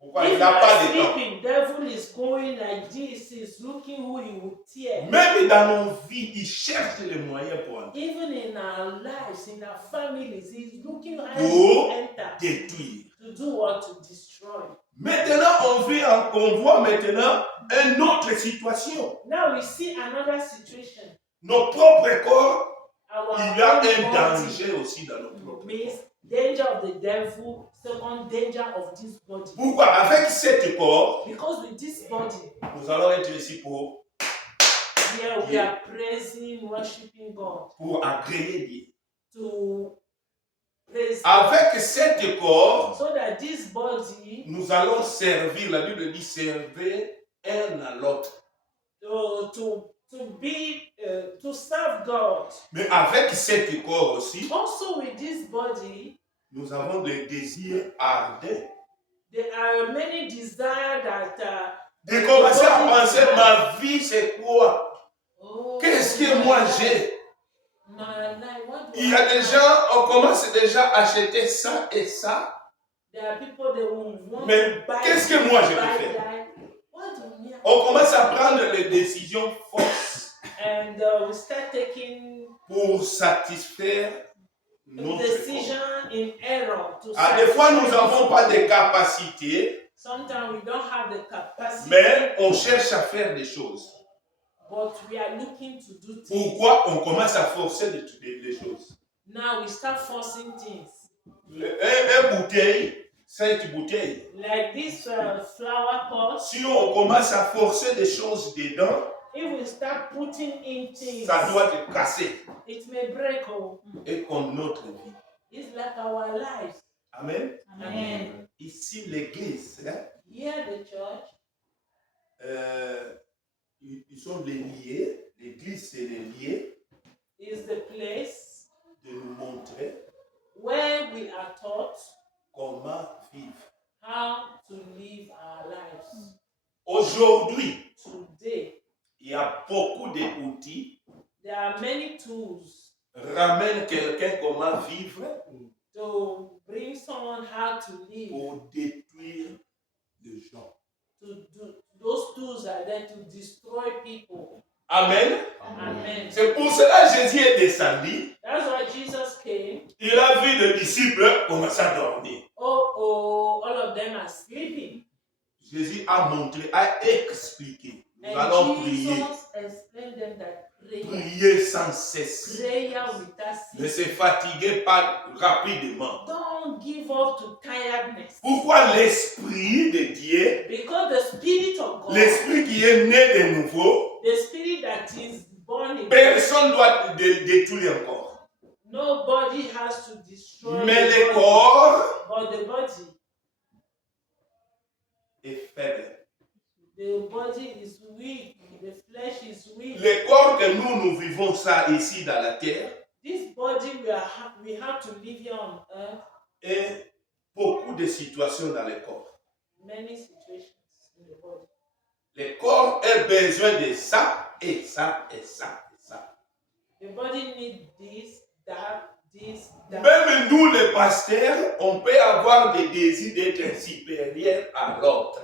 Pourquoi? If Il you n'a are pas de temps. sleeping, devil is going like this, is looking who he will tear. Même dans nos vies, il cherche les moyens pour entrer, Even in our lives, in our families, he's looking how pour to enter, détruire. to do what? To destroy. Maintenant, on voit maintenant une autre situation. Now we see another situation. Nos propres corps, Our il y a own un body danger aussi dans nos propres means corps. danger of the devil, second danger of this body. Pourquoi? Avec cet corps, Because with this body, nous allons être ici pour here we are praising, worshiping God, agréer Dieu. to praise God. Avec cet corps, So that this body, nous allons servir. La Bible dit servir un à l'autre. to serve God. Mais avec cet corps aussi, Also with this body, nous avons des désirs ardents. there are many desires that De commencer à penser, ma vie c'est quoi? oh, Qu'est-ce que moi j'ai? my life, what do Il y I a des have? gens, on commence déjà à acheter ça et ça. There are people that will want Mais to buy qu'est-ce que this, moi je vais buy faire? that. What do we have? On commence à prendre les décisions fausses And we start taking pour satisfaire notre corps. decision in error to Ah, des fois, nous satisfy n'avons pas de capacités, Sometimes we don't have the capacity, mais on cherche à faire des choses. but we are looking to do things. Pourquoi on commence à forcer des choses? Now we start forcing things. Un bouteille, 5 bouteilles. Like this flower pot, Si on commence à forcer des choses dedans, if we start putting in things, ça doit être cassé. it may break. Oh, Et comme notre vie. it's like our lives. Amen. Amen. Ici, l'église, hein, Here, the church ils sont les liés. L'église, c'est les liés is the place de nous montrer where we are taught comment vivre. how to live our lives. Aujourd'hui, Today, il y a beaucoup d'outils. there are many tools Ramène quelqu'un comment vivre to bring someone how to live. pour détruire les gens. To do those tools are there to destroy people. Amen. Amen. C'est pour cela que Jésus est descendu. That's why Jesus came. Il a vu les disciples commencer à dormir. Oh, all of them are sleeping. Jésus a montré, a expliqué. Nous allons And prier. Jesus explained them that Prier sans cesse. prayer without Ne ceasing. se fatiguez pas rapidement. Don't give up to tiredness. Pourquoi l'Esprit de Dieu, Because the Spirit of God, l'Esprit qui est né de nouveau, the Spirit that is born in personne ne doit détruire encore. Nobody has to destroy Mais the le body, corps but the body. est faible. The body is weak. The flesh is weak. Le corps que nous vivons ça ici dans la terre, This body we have to live here on earth. et beaucoup de situations dans le corps. Many situations in the body. Le corps a besoin de ça, et ça, et ça, et ça. The body needs this, that. Même nous, les pasteurs, on peut avoir des désirs d'être supérieurs à l'autre.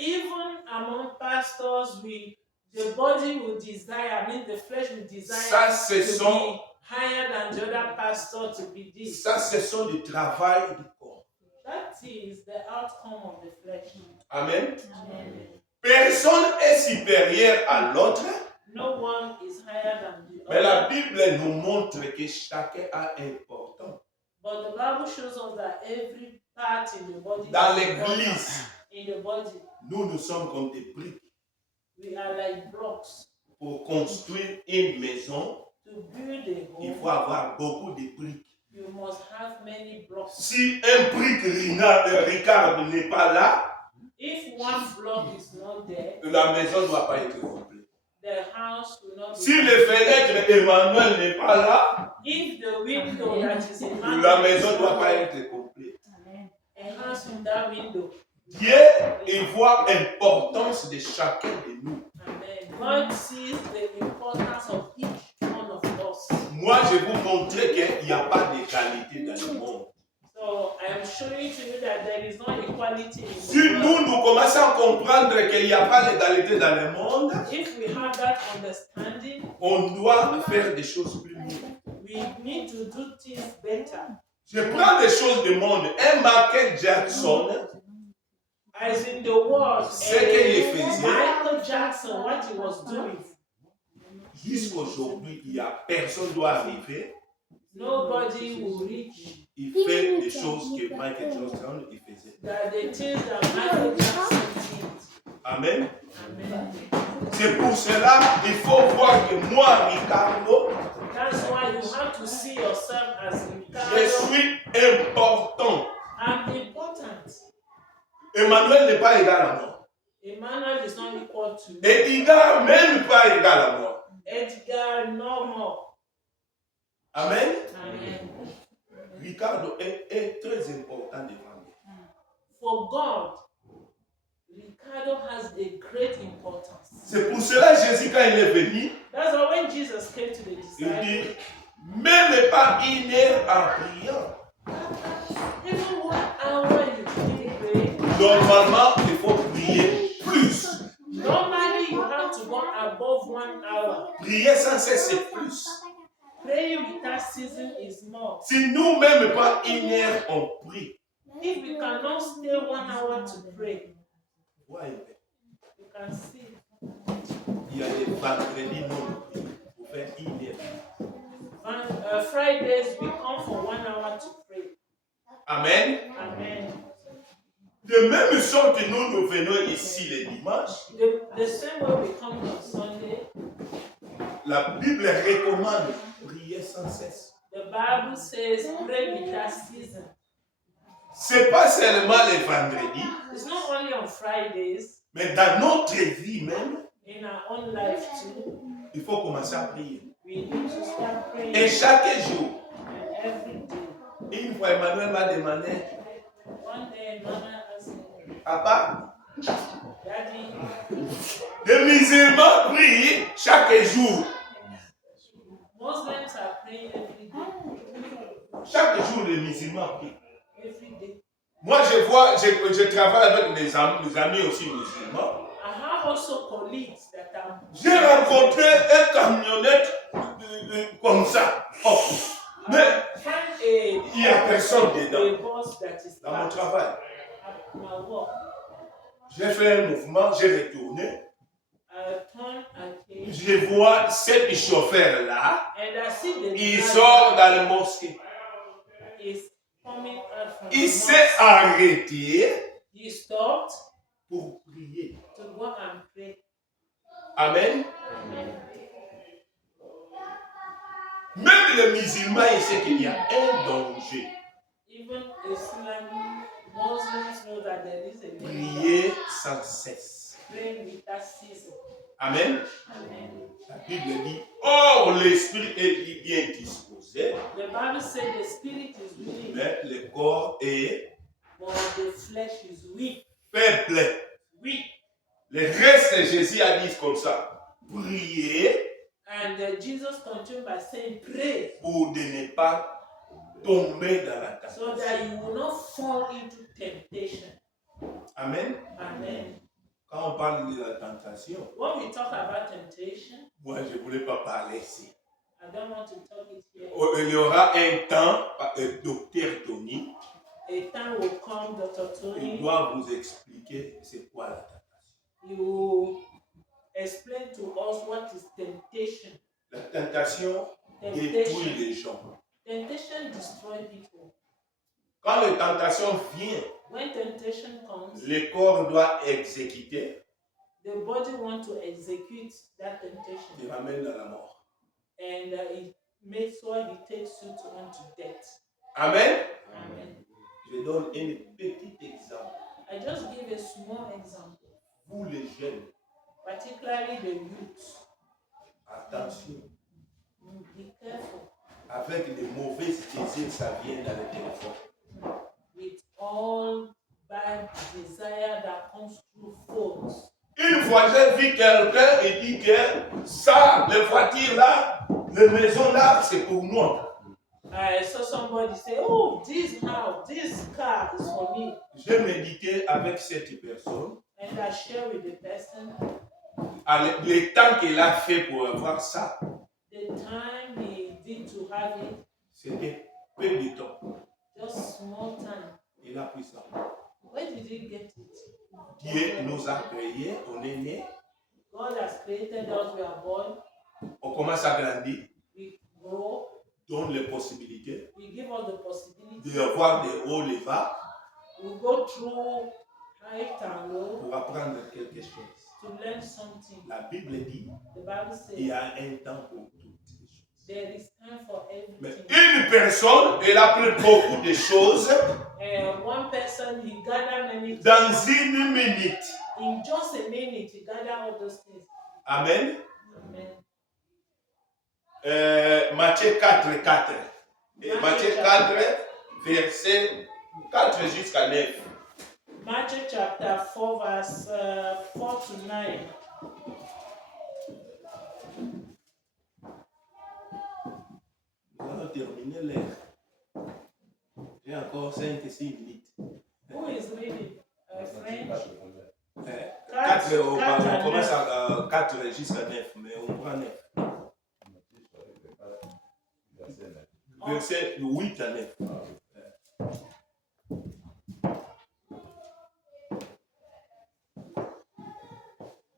Even among pastors, the body will desire, the flesh will desire Ça, be higher than the other pastor to be this. Ça, ce sont du travail du corps. That is the outcome of the flesh. Amen. Amen. Personne est supérieur à l'autre. No one is higher than the other. Mais la Bible nous montre que chacun a important. But the Bible shows us that every part in the body. Dans l'église, in the body, nous sommes comme des briques. We are like blocks. Pour construire une maison, to build a home, il faut avoir beaucoup de briques. You must have many blocks. Si un brique Ricard n'est pas là, if one block is not there, la maison ne doit pas être complète. The house will not be si les fenêtres Emmanuel n'est pas là, if the window that is Emmanuel, la maison ne doit pas être complète. A house without window. Dieu, il voit l'importance de chacun de nous. Amen. God sees the importance of each one of us. Moi, je vais vous montrer qu'il n'y a pas d'égalité dans le monde. So I am showing to you that there is no equality in the Si world. nous commençons à comprendre qu'il n'y a pas d'égalité dans le monde, if we have that understanding, on doit faire des choses plus mieux. We need to do things better. Je prends des choses du monde. Un Michael Jackson, as in the world, Michael Jackson, what he was doing. Jusqu'aujourd'hui, il n'y a personne qui doit arriver. Nobody will reach. Il fait des choses que Michael Jackson faisait. That the things that Michael Jackson did. Amen. Amen. C'est pour cela qu'il faut voir que moi, Ricardo, that's why you have to see yourself as Ricardo. Je suis important. I'm important. Emmanuel n'est pas égal à moi. Emmanuel is not equal to me. Edgar même pas égal à moi. Edgar no more. Amen. Amen. Ricardo est très important devant nous. For God, Ricardo has a great importance. C'est pour cela Jésus quand il est venu, that's why when Jesus came to the disciples, il dit, même pas une heure en priant. Even 1 hour you pray. Normalement, il faut prier plus. Normally you have to go above 1 hour. Prier sans cesse, c'est plus. Praying without ceasing is more. Si nous-mêmes pas une heure on prie, if we cannot stay 1 hour to pray, you can see. Il y a des vendredis non pour faire une heure. On Fridays we come for 1 hour to pray. Amen. Amen. De même sorte que nous venons ici les dimanches. The same way we come on Sunday. La Bible recommande prier sans cesse. The Bible says pray without ceasing. C'est pas seulement les vendredis. It's not only on Fridays. Mais dans notre vie même. In our own life too. Il faut commencer à prier. We need to start praying. Et chaque jour. And every day. Une fois Emmanuel m'a demandé. One day Emmanuel asked me. Papa. Daddy. Les musulmans prient chaque jour. Muslims are praying every day. Chaque jour, les musulmans prient. Every day. Moi, je travaille avec des amis aussi musulmans. I have also colleagues that are. J'ai rencontré un camionnette comme ça. Oh. Mais il n'y a personne dedans. Dans mon travail. J'ai fait un mouvement, j'ai retourné. Je vois cet chauffeur-là. Il sort dans le mosquée. Il s'est arrêté pour prier. Amen. Même le musulman, il sait qu'il y a un danger. Even Islam, Muslims know that there is a danger. Prier sans cesse. Pray without ceasing. Amen. Amen. La Bible dit, or l'esprit est bien disposé, The Bible says the spirit is willing, mais le corps est but the flesh is weak. faible. Weak. Le reste, Jésus a dit comme ça, priez And Jesus continued by saying, pray, pour de ne pas tomber dans la so tentation. that you will not fall into temptation. Amen. Amen. Quand on parle de la tentation, When we talk about temptation, moi je ne voulais pas parler ici. I don't want to talk it here. Il y aura un temps, docteur Tony, A time will come, Dr. il Tony, doit vous expliquer c'est quoi la tentation. he will explain to us what is temptation. La tentation détruit les gens. Temptation destroys people. Quand la tentation vient, When temptation comes, le corps doit exécuter, the body wants to execute that il temptation, ramène à la mort. and it makes sure he takes you to unto death. Amen. Amen. Je donne un petit exemple. I just give a small example, Vous les jeunes, particularly the youth. attention. Be careful Avec des mauvaises désirs, ça vient dans le téléphone. with all bad desire that comes through phones. Une fois, j'ai vu quelqu'un et dit que ça, les voitures là, les maisons là, c'est pour moi. I saw somebody say, oh, this house, this car is for me. J'ai médité avec cette personne, And I share with the person le temps qu'elle a fait pour avoir ça, the time he did to have it, c'était peu de temps. just small time. Il a pris ça. Where did he get it? Dieu nous a créés, on est né, God has created us, we are born, on commence à grandir, we grow, donne les possibilités we give us the possibility. d'avoir des hauts et bas We go through height and low pour apprendre quelque chose. to learn something. La Bible dit The Bible il y says a un temps pour toutes les choses. there is time for Mais everything. une personne, elle a pris beaucoup de choses One person, he gathered many dans things. une minute. In just a minute, he gathered all those things. Amen. Amen. Matthieu 4, 4. Et Matthieu 4, verset 4 jusqu'à 9. Matthew chapter 4, verse 4 to 9. Nous allons terminer l'heure. J'ai encore 5 et 6 minutes. Who is reading? French? 4, on Quatre, commence à 4 jusqu'à 9, mais on prend 9. Verset 8 à 9.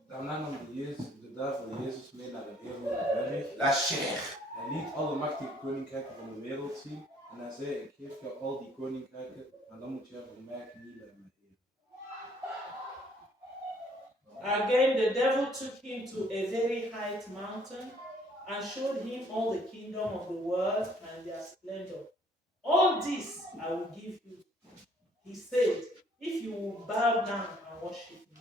Daarna nam de duivel Jezus mee naar een heerlijke berg. La chair. Hij liet alle machtige koninkrijken van de wereld zien. En hij zei, ik geef jou al die koninkrijken, maar dan moet jij voor mij knielen en mij eren. Again, the devil took him to a very high mountain and showed him all the kingdom of the world and their splendor. All this I will give you, he said, if you will bow down and worship me.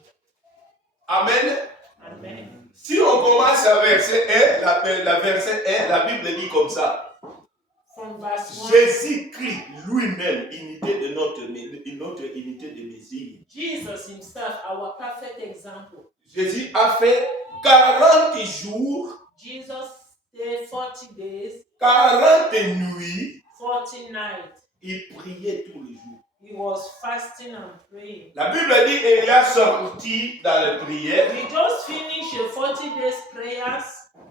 Amen. Amen. Si on commence à verset 1, la verset 1, la Bible dit comme ça. From verse 1, Jésus-Christ lui-même, unité de notre unité de mesure. Jesus himself, our perfect example. Jésus a fait 40 jours, Jesus stayed 40 days, 40 nuits, 40 nights. il priait tous les jours. He was fasting and praying. La Bible dit qu'il a sorti dans la prière. We just finished 40 days prayers.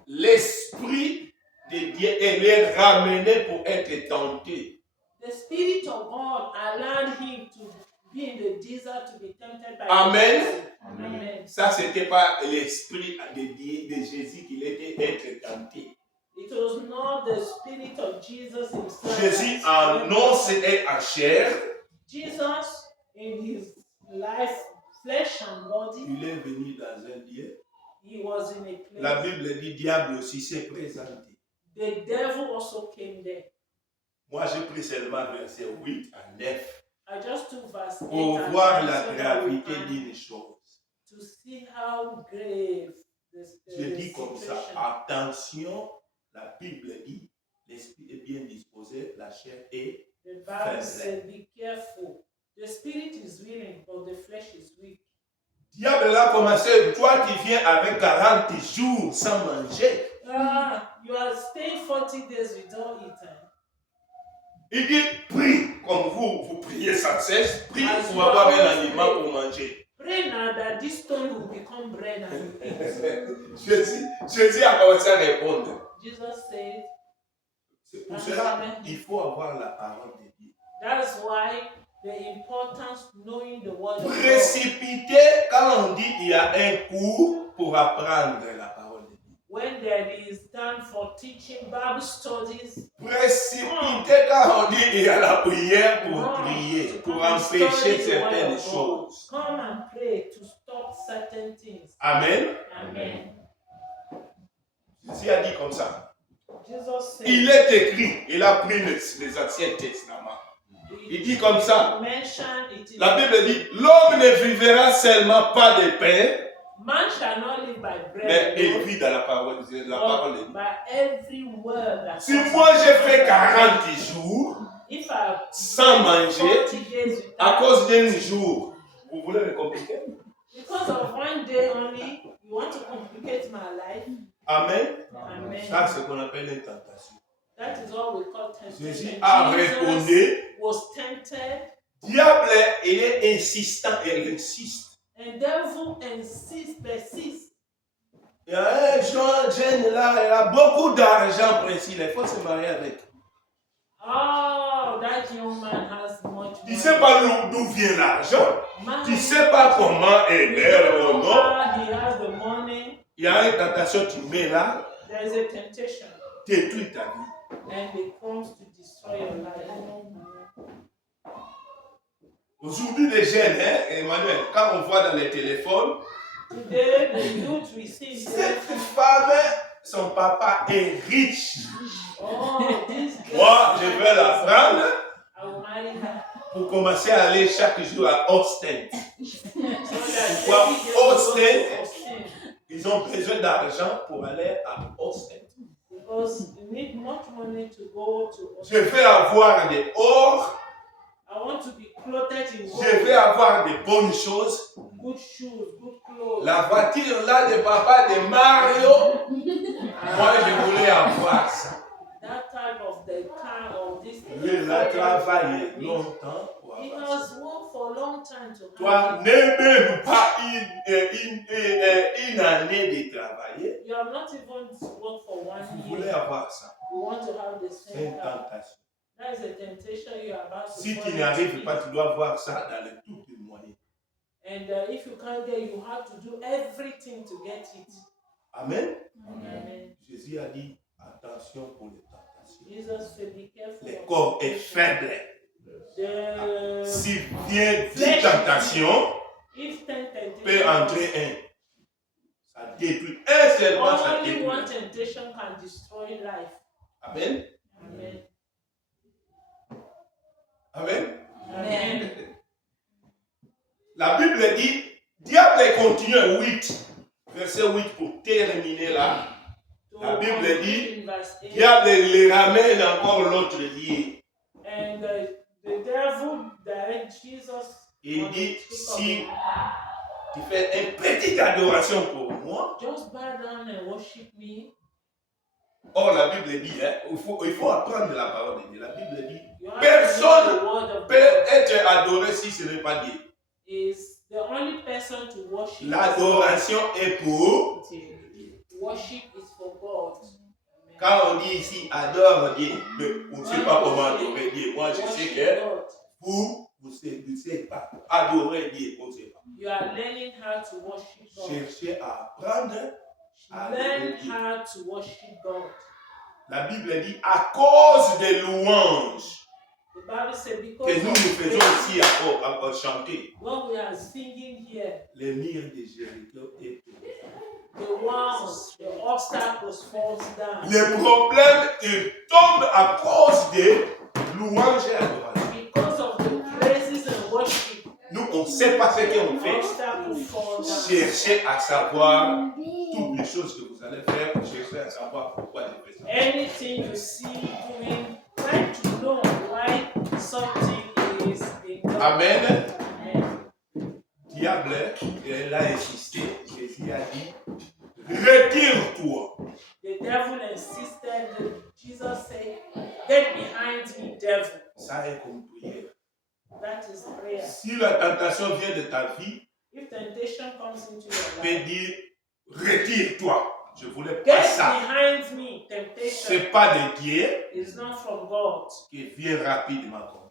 L'Esprit de Dieu est ramené pour être tenté. The Spirit of God allowed him to be in the desert to be tempted by Amen. the devil. Amen. Ça, c'était pas l'Esprit de Dieu, de Jésus qu'il était être tenté. It was not the Spirit of Jesus himself. Jésus en os et en chair, Jesus, in his life, flesh and body, il est venu dans un lieu. he was in a place. La Bible dit diable aussi s'est présenté. the devil also came there. Moi, j'ai pris seulement verset 8 à 9 I just took verse 8 pour and voir 9 la so that we gravité can- d'une chose. to see how grave Je the dis comme ça, situation. attention, la Bible dit, l'esprit est bien disposé, la chair est The Bible said, be careful. The spirit is willing, but the flesh is weak. Diable a commencé, toi qui viens avec 40 jours sans manger. You are staying 40 days without eating. Il dit, prie comme vous priez sans cesse, prie As pour you avoir un always aliment pray. pour manger. Pray now that this stone will become bread and you eat. Jésus a commencé à répondre. Jesus said, C'est pour cela il faut avoir la parole de Dieu. that's why the importance knowing the word of God. Précipiter, quand on dit il y a un cours pour apprendre la parole de Dieu. When there is time for teaching Bible studies, Précipiter, quand on dit il y a la prière pour come prier, to pour come and empêcher study the word certaines of God. choses. Come and pray to stop certain things. Amen. Amen. Jésus a dit comme ça. Jesus said, Il est écrit, il a pris les Anciens Testaments. Il dit comme ça. La Bible dit, l'homme ne vivra seulement pas de pain, man shall not live by mais bread il alone, vit dans la parole de Dieu. but by every word that Si comes moi from j'ai God. fait 40 jours If I sans manger, 40 days à without, cause d'un jour, vous voulez me compliquer? because of one day only, you want to complicate my life. Amen. Amen. Ça, c'est ce qu'on appelle une tentation. That is what we call Jésus temptation. a Jesus répondu. was tempted, Diable, il est insistant, il insiste. and devil persist. Il y a un jeune là, il a beaucoup d'argent précis, il faut se marier avec. Oh, that young man has much Tu money. ne sais pas d'où vient l'argent. Man, Tu ne sais pas comment elle you est don't ou know non. how he has the money. Il y a une tentation, tu mets là, There is a temptation, détruis ta vie. and it comes to destroy your life. Aujourd'hui, les jeunes, hein, Emmanuel, quand on voit dans les téléphones, Today, the youth we see, cette femme, son papa est riche. oh, this girl, Moi, je vais la prendre I will marry her. pour commencer à aller chaque jour à Austin. So that Pourquoi every girl will go Austin? to Austin. Ils ont besoin d'argent pour aller à Austin. Because you need much money to go to Austin. Je vais avoir des or, I want to be clothed in je vais gold, avoir des bonnes choses. good shoes, good clothes. La voiture là de papa de Mario, moi je voulais avoir ça. That type of the car or this. Il a travaillé longtemps pour He avoir ça. has worked for a long time to Toi, have it. ne même pas une année de travailler, You have not even worked for 1 vous voulez year. avoir ça. You want to have the C'est same une car. tentation. That is a temptation you are about to Si fall tu n'y into arrives it. pas, tu dois voir ça dans les toutes les moyens. And if you can't get, you have to do everything to get it. Amen. Amen. Jésus a dit, attention pour les tentations. Jesus said, be careful. Le of corps est temptation. faible. The Si vient 10 tentations, if 10 peut temptations, entrer un. Ça détruit. Un seulement, ça only one détruit. temptation can destroy life. Amen. Amen. Amen. Amen. La Bible dit, diable continue 8, verset 8 pour terminer là. So La Bible continue dit, in verse 8, diable les ramène encore l'autre lié. and the devil directs Jesus. Il on dit, the tree of si life. tu fais une petite adoration pour moi, Just bow down and worship me. or la Bible dit, hein, il faut apprendre la parole de Dieu. La Bible dit, You have personne to know the word of peut God. être adoré si ce n'est pas Dieu. Is the only person to worship. is L'adoration est pour. God. Worship is for God. Amen. Quand on dit ici, adore Dieu, mais on ne sait pas comment adorer Dieu. Moi, je sais Worship que God. vous ne savez pas. Adorer Dieu, on ne sait pas. You are learning how to worship God. Cherchez à apprendre. Learn how to worship God. La Bible dit, à cause des louanges The Bible says because que nous of nous faisons praise, ici à chanter, what we are singing here, les murs de Jéricho étaient. the obstacles falls down. Les problèmes ils tombent à cause des louanges et adorations. Because of the praises and worship. Nous, on ne sait pas ce qu'on fait. Obstacles fall down. Cherchez à savoir toutes les choses que vous allez faire. Cherchez à savoir pourquoi vous faites ça. Anything you see doing, try to know why something is being done. Amen. Amen. Diable, elle a insisté. Jésus a dit, retire-toi. The devil insisted. Jesus said, "Get behind me, devil." Ça est comme prière. That is prayer. Si la tentation vient de ta vie, If temptation comes into your tu peux life, dire, retire-toi. Je voulais pas get ça. behind me. Temptation C'est pas de Dieu is not from God qui vient rapidement comme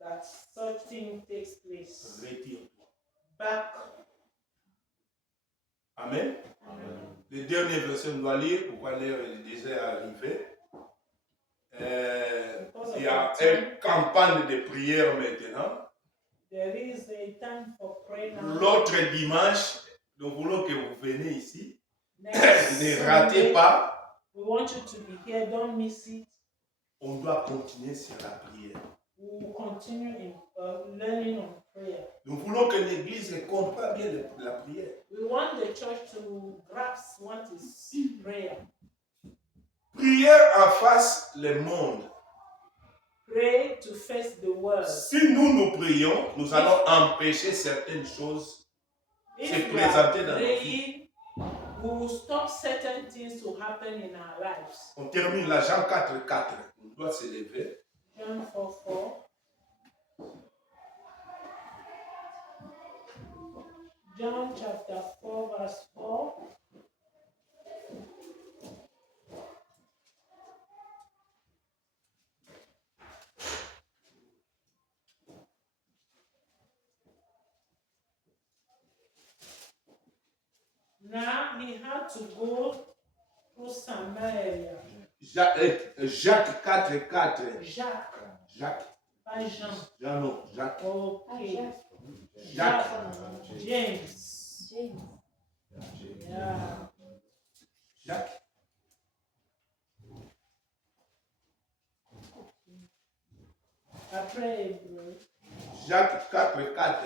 ça. that such thing takes place. Retire-toi. Back. Amen. Amen. Le dernier verset, on doit lire, pourquoi l'heure est déjà arrivée. Il y a une campagne de prière maintenant. There is a time for prayer now. L'autre dimanche, nous voulons que vous veniez ici. Next Ne ratez Sunday, pas. we want you to be here. Don't miss it. On doit continuer sur la prière. We will continue in learning on prayer. Nous voulons que l'Église comprenne bien la prière. We want the church to grasp what is prayer. Prière en face le monde. Pray to face the world. Si nous prions, nous allons empêcher certaines choses de se If we présenter are dans nos vies. praying, we will stop certain things to happen in our lives. On termine là, Jean 4, 4. On doit se lever. John 4:4. John chapter 4 verse 4. Now he had to go through Samaria. Jacques 4, 4. Jacques, Jacques. pas Jean. Jean, non, Jacques. Okay. Jacques. James. Yeah. Jacques. Après Hébreu. Jacques 4, 4.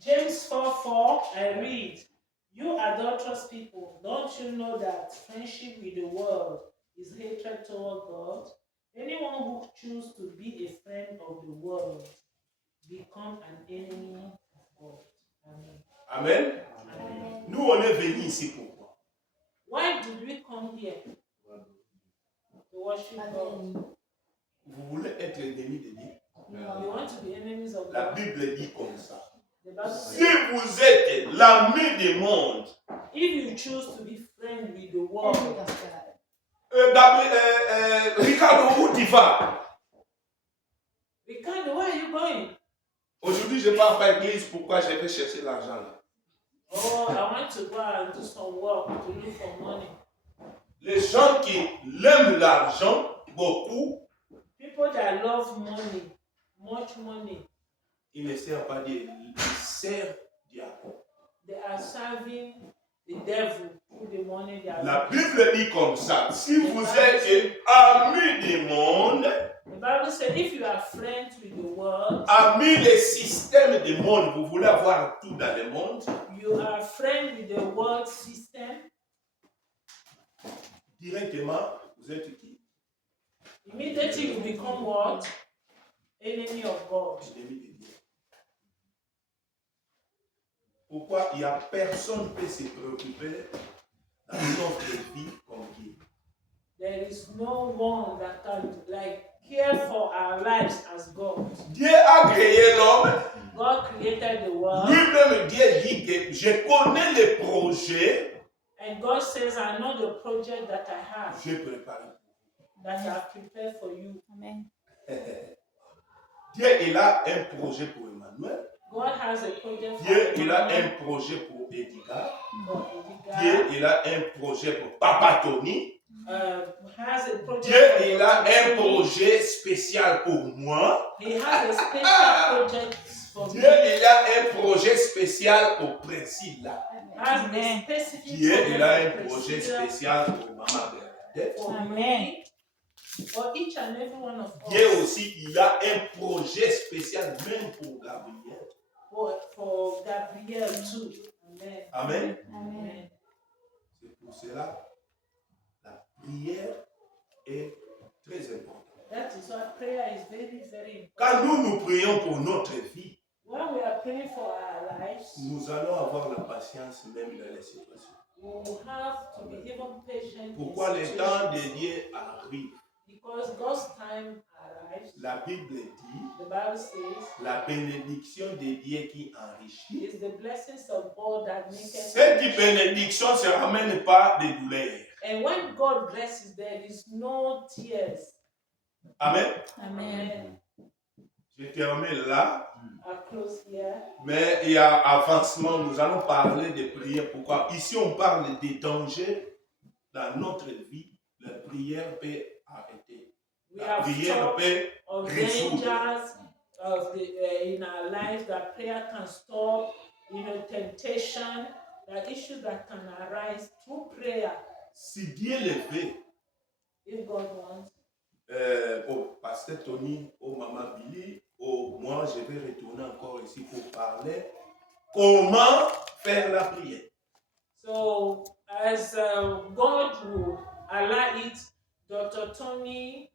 James 4:4, I read, "You adulterous people, don't you know that friendship with the world is hatred toward God? Anyone who chooses to be a friend of the world become an enemy of God." Amen. Amen. Amen. Nous, on est venus ici pourquoi? Why did we come here? To worship God. Vous voulez être ennemi de Dieu? We want to be enemies of La God. Bible dit comme ça. The Bible Si says, vous êtes l'ami du monde, if you choose to be friend with the world, Ricardo, où tu vas? Ricardo, where are you going? Aujourd'hui, je pars à l'église. Pourquoi je vais chercher l'argent là? Oh, I want to go and do some work to look for money. Les gens qui aiment l'argent beaucoup, People that love money, much money, ils ne servent pas Dieu, ils servent diable. they are serving the devil through the money they are La making. Bible dit comme ça. Si vous êtes amis du monde, The Bible says if you are friends with the world, amis des systèmes du monde, vous voulez avoir tout dans le monde, you are friend with the world system, directement, vous êtes qui? immediately you become what? Enemy of God. Ennemi de Dieu. Pourquoi il n'y a personne qui peut se préoccuper dans notre vie comme Dieu? There is no one that can care for our lives as God. Dieu a créé l'homme. God created the world. Lui-même, Dieu dit que je connais les projets. And God says, I know the project that I have, J'ai préparé. that I have prepared for you. Amen. Dieu, il a un projet pour Emmanuel. God has a project for Dieu, il a Emmanuel, un projet pour Edgar. for Dieu, Edgar. il a un projet pour Papa Tony. has a project. Dieu, il a un projet spécial pour moi. He has a special project for Dieu, me. il a un projet spécial pour Priscilla. Has a specific Dieu, il a un project for projet Priscilla, spécial pour Maman Bernadette. for me, for each and every one of Dieu us. aussi, il a un projet spécial même pour Gabriel. For Gabriel too. Amen. Amen. Amen. C'est pour cela, la prière est très importante. That is why prayer is very, very important. Quand nous prions pour notre vie, When we are praying for our lives, nous allons avoir la patience même dans les situations. we will have to be even patient. Pourquoi in le temps de situations. Dieu arrive? Because God's time arrives. La Bible dit, The Bible says, la bénédiction de Dieu qui enrichit. is the blessings of God that make us. Cette bénédiction ne se ramène pas des douleurs. And when God blesses, there is no tears. Amen. Amen. Je termine là, I close here. mais il y a avancement. Nous allons parler de prière. Pourquoi? Ici, on parle des dangers dans notre vie. La prière peut arrêter. We La have prière talked peut of résoudre. dangers of in our lives that prayer can stop, temptation, the issues that can arise through prayer. Si Dieu le veut, If God wants. au pasteur Tony, au maman Billy, moi je vais retourner encore ici pour parler comment faire la prière. So, as God will allow it, Dr. Tony,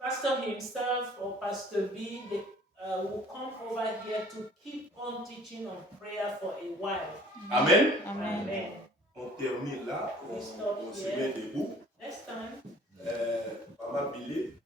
Pastor himself or Pastor B, they will come over here to keep on teaching on prayer for a while. Amen. Amen. On termine là, on se met debout. Next time. Maman Billy,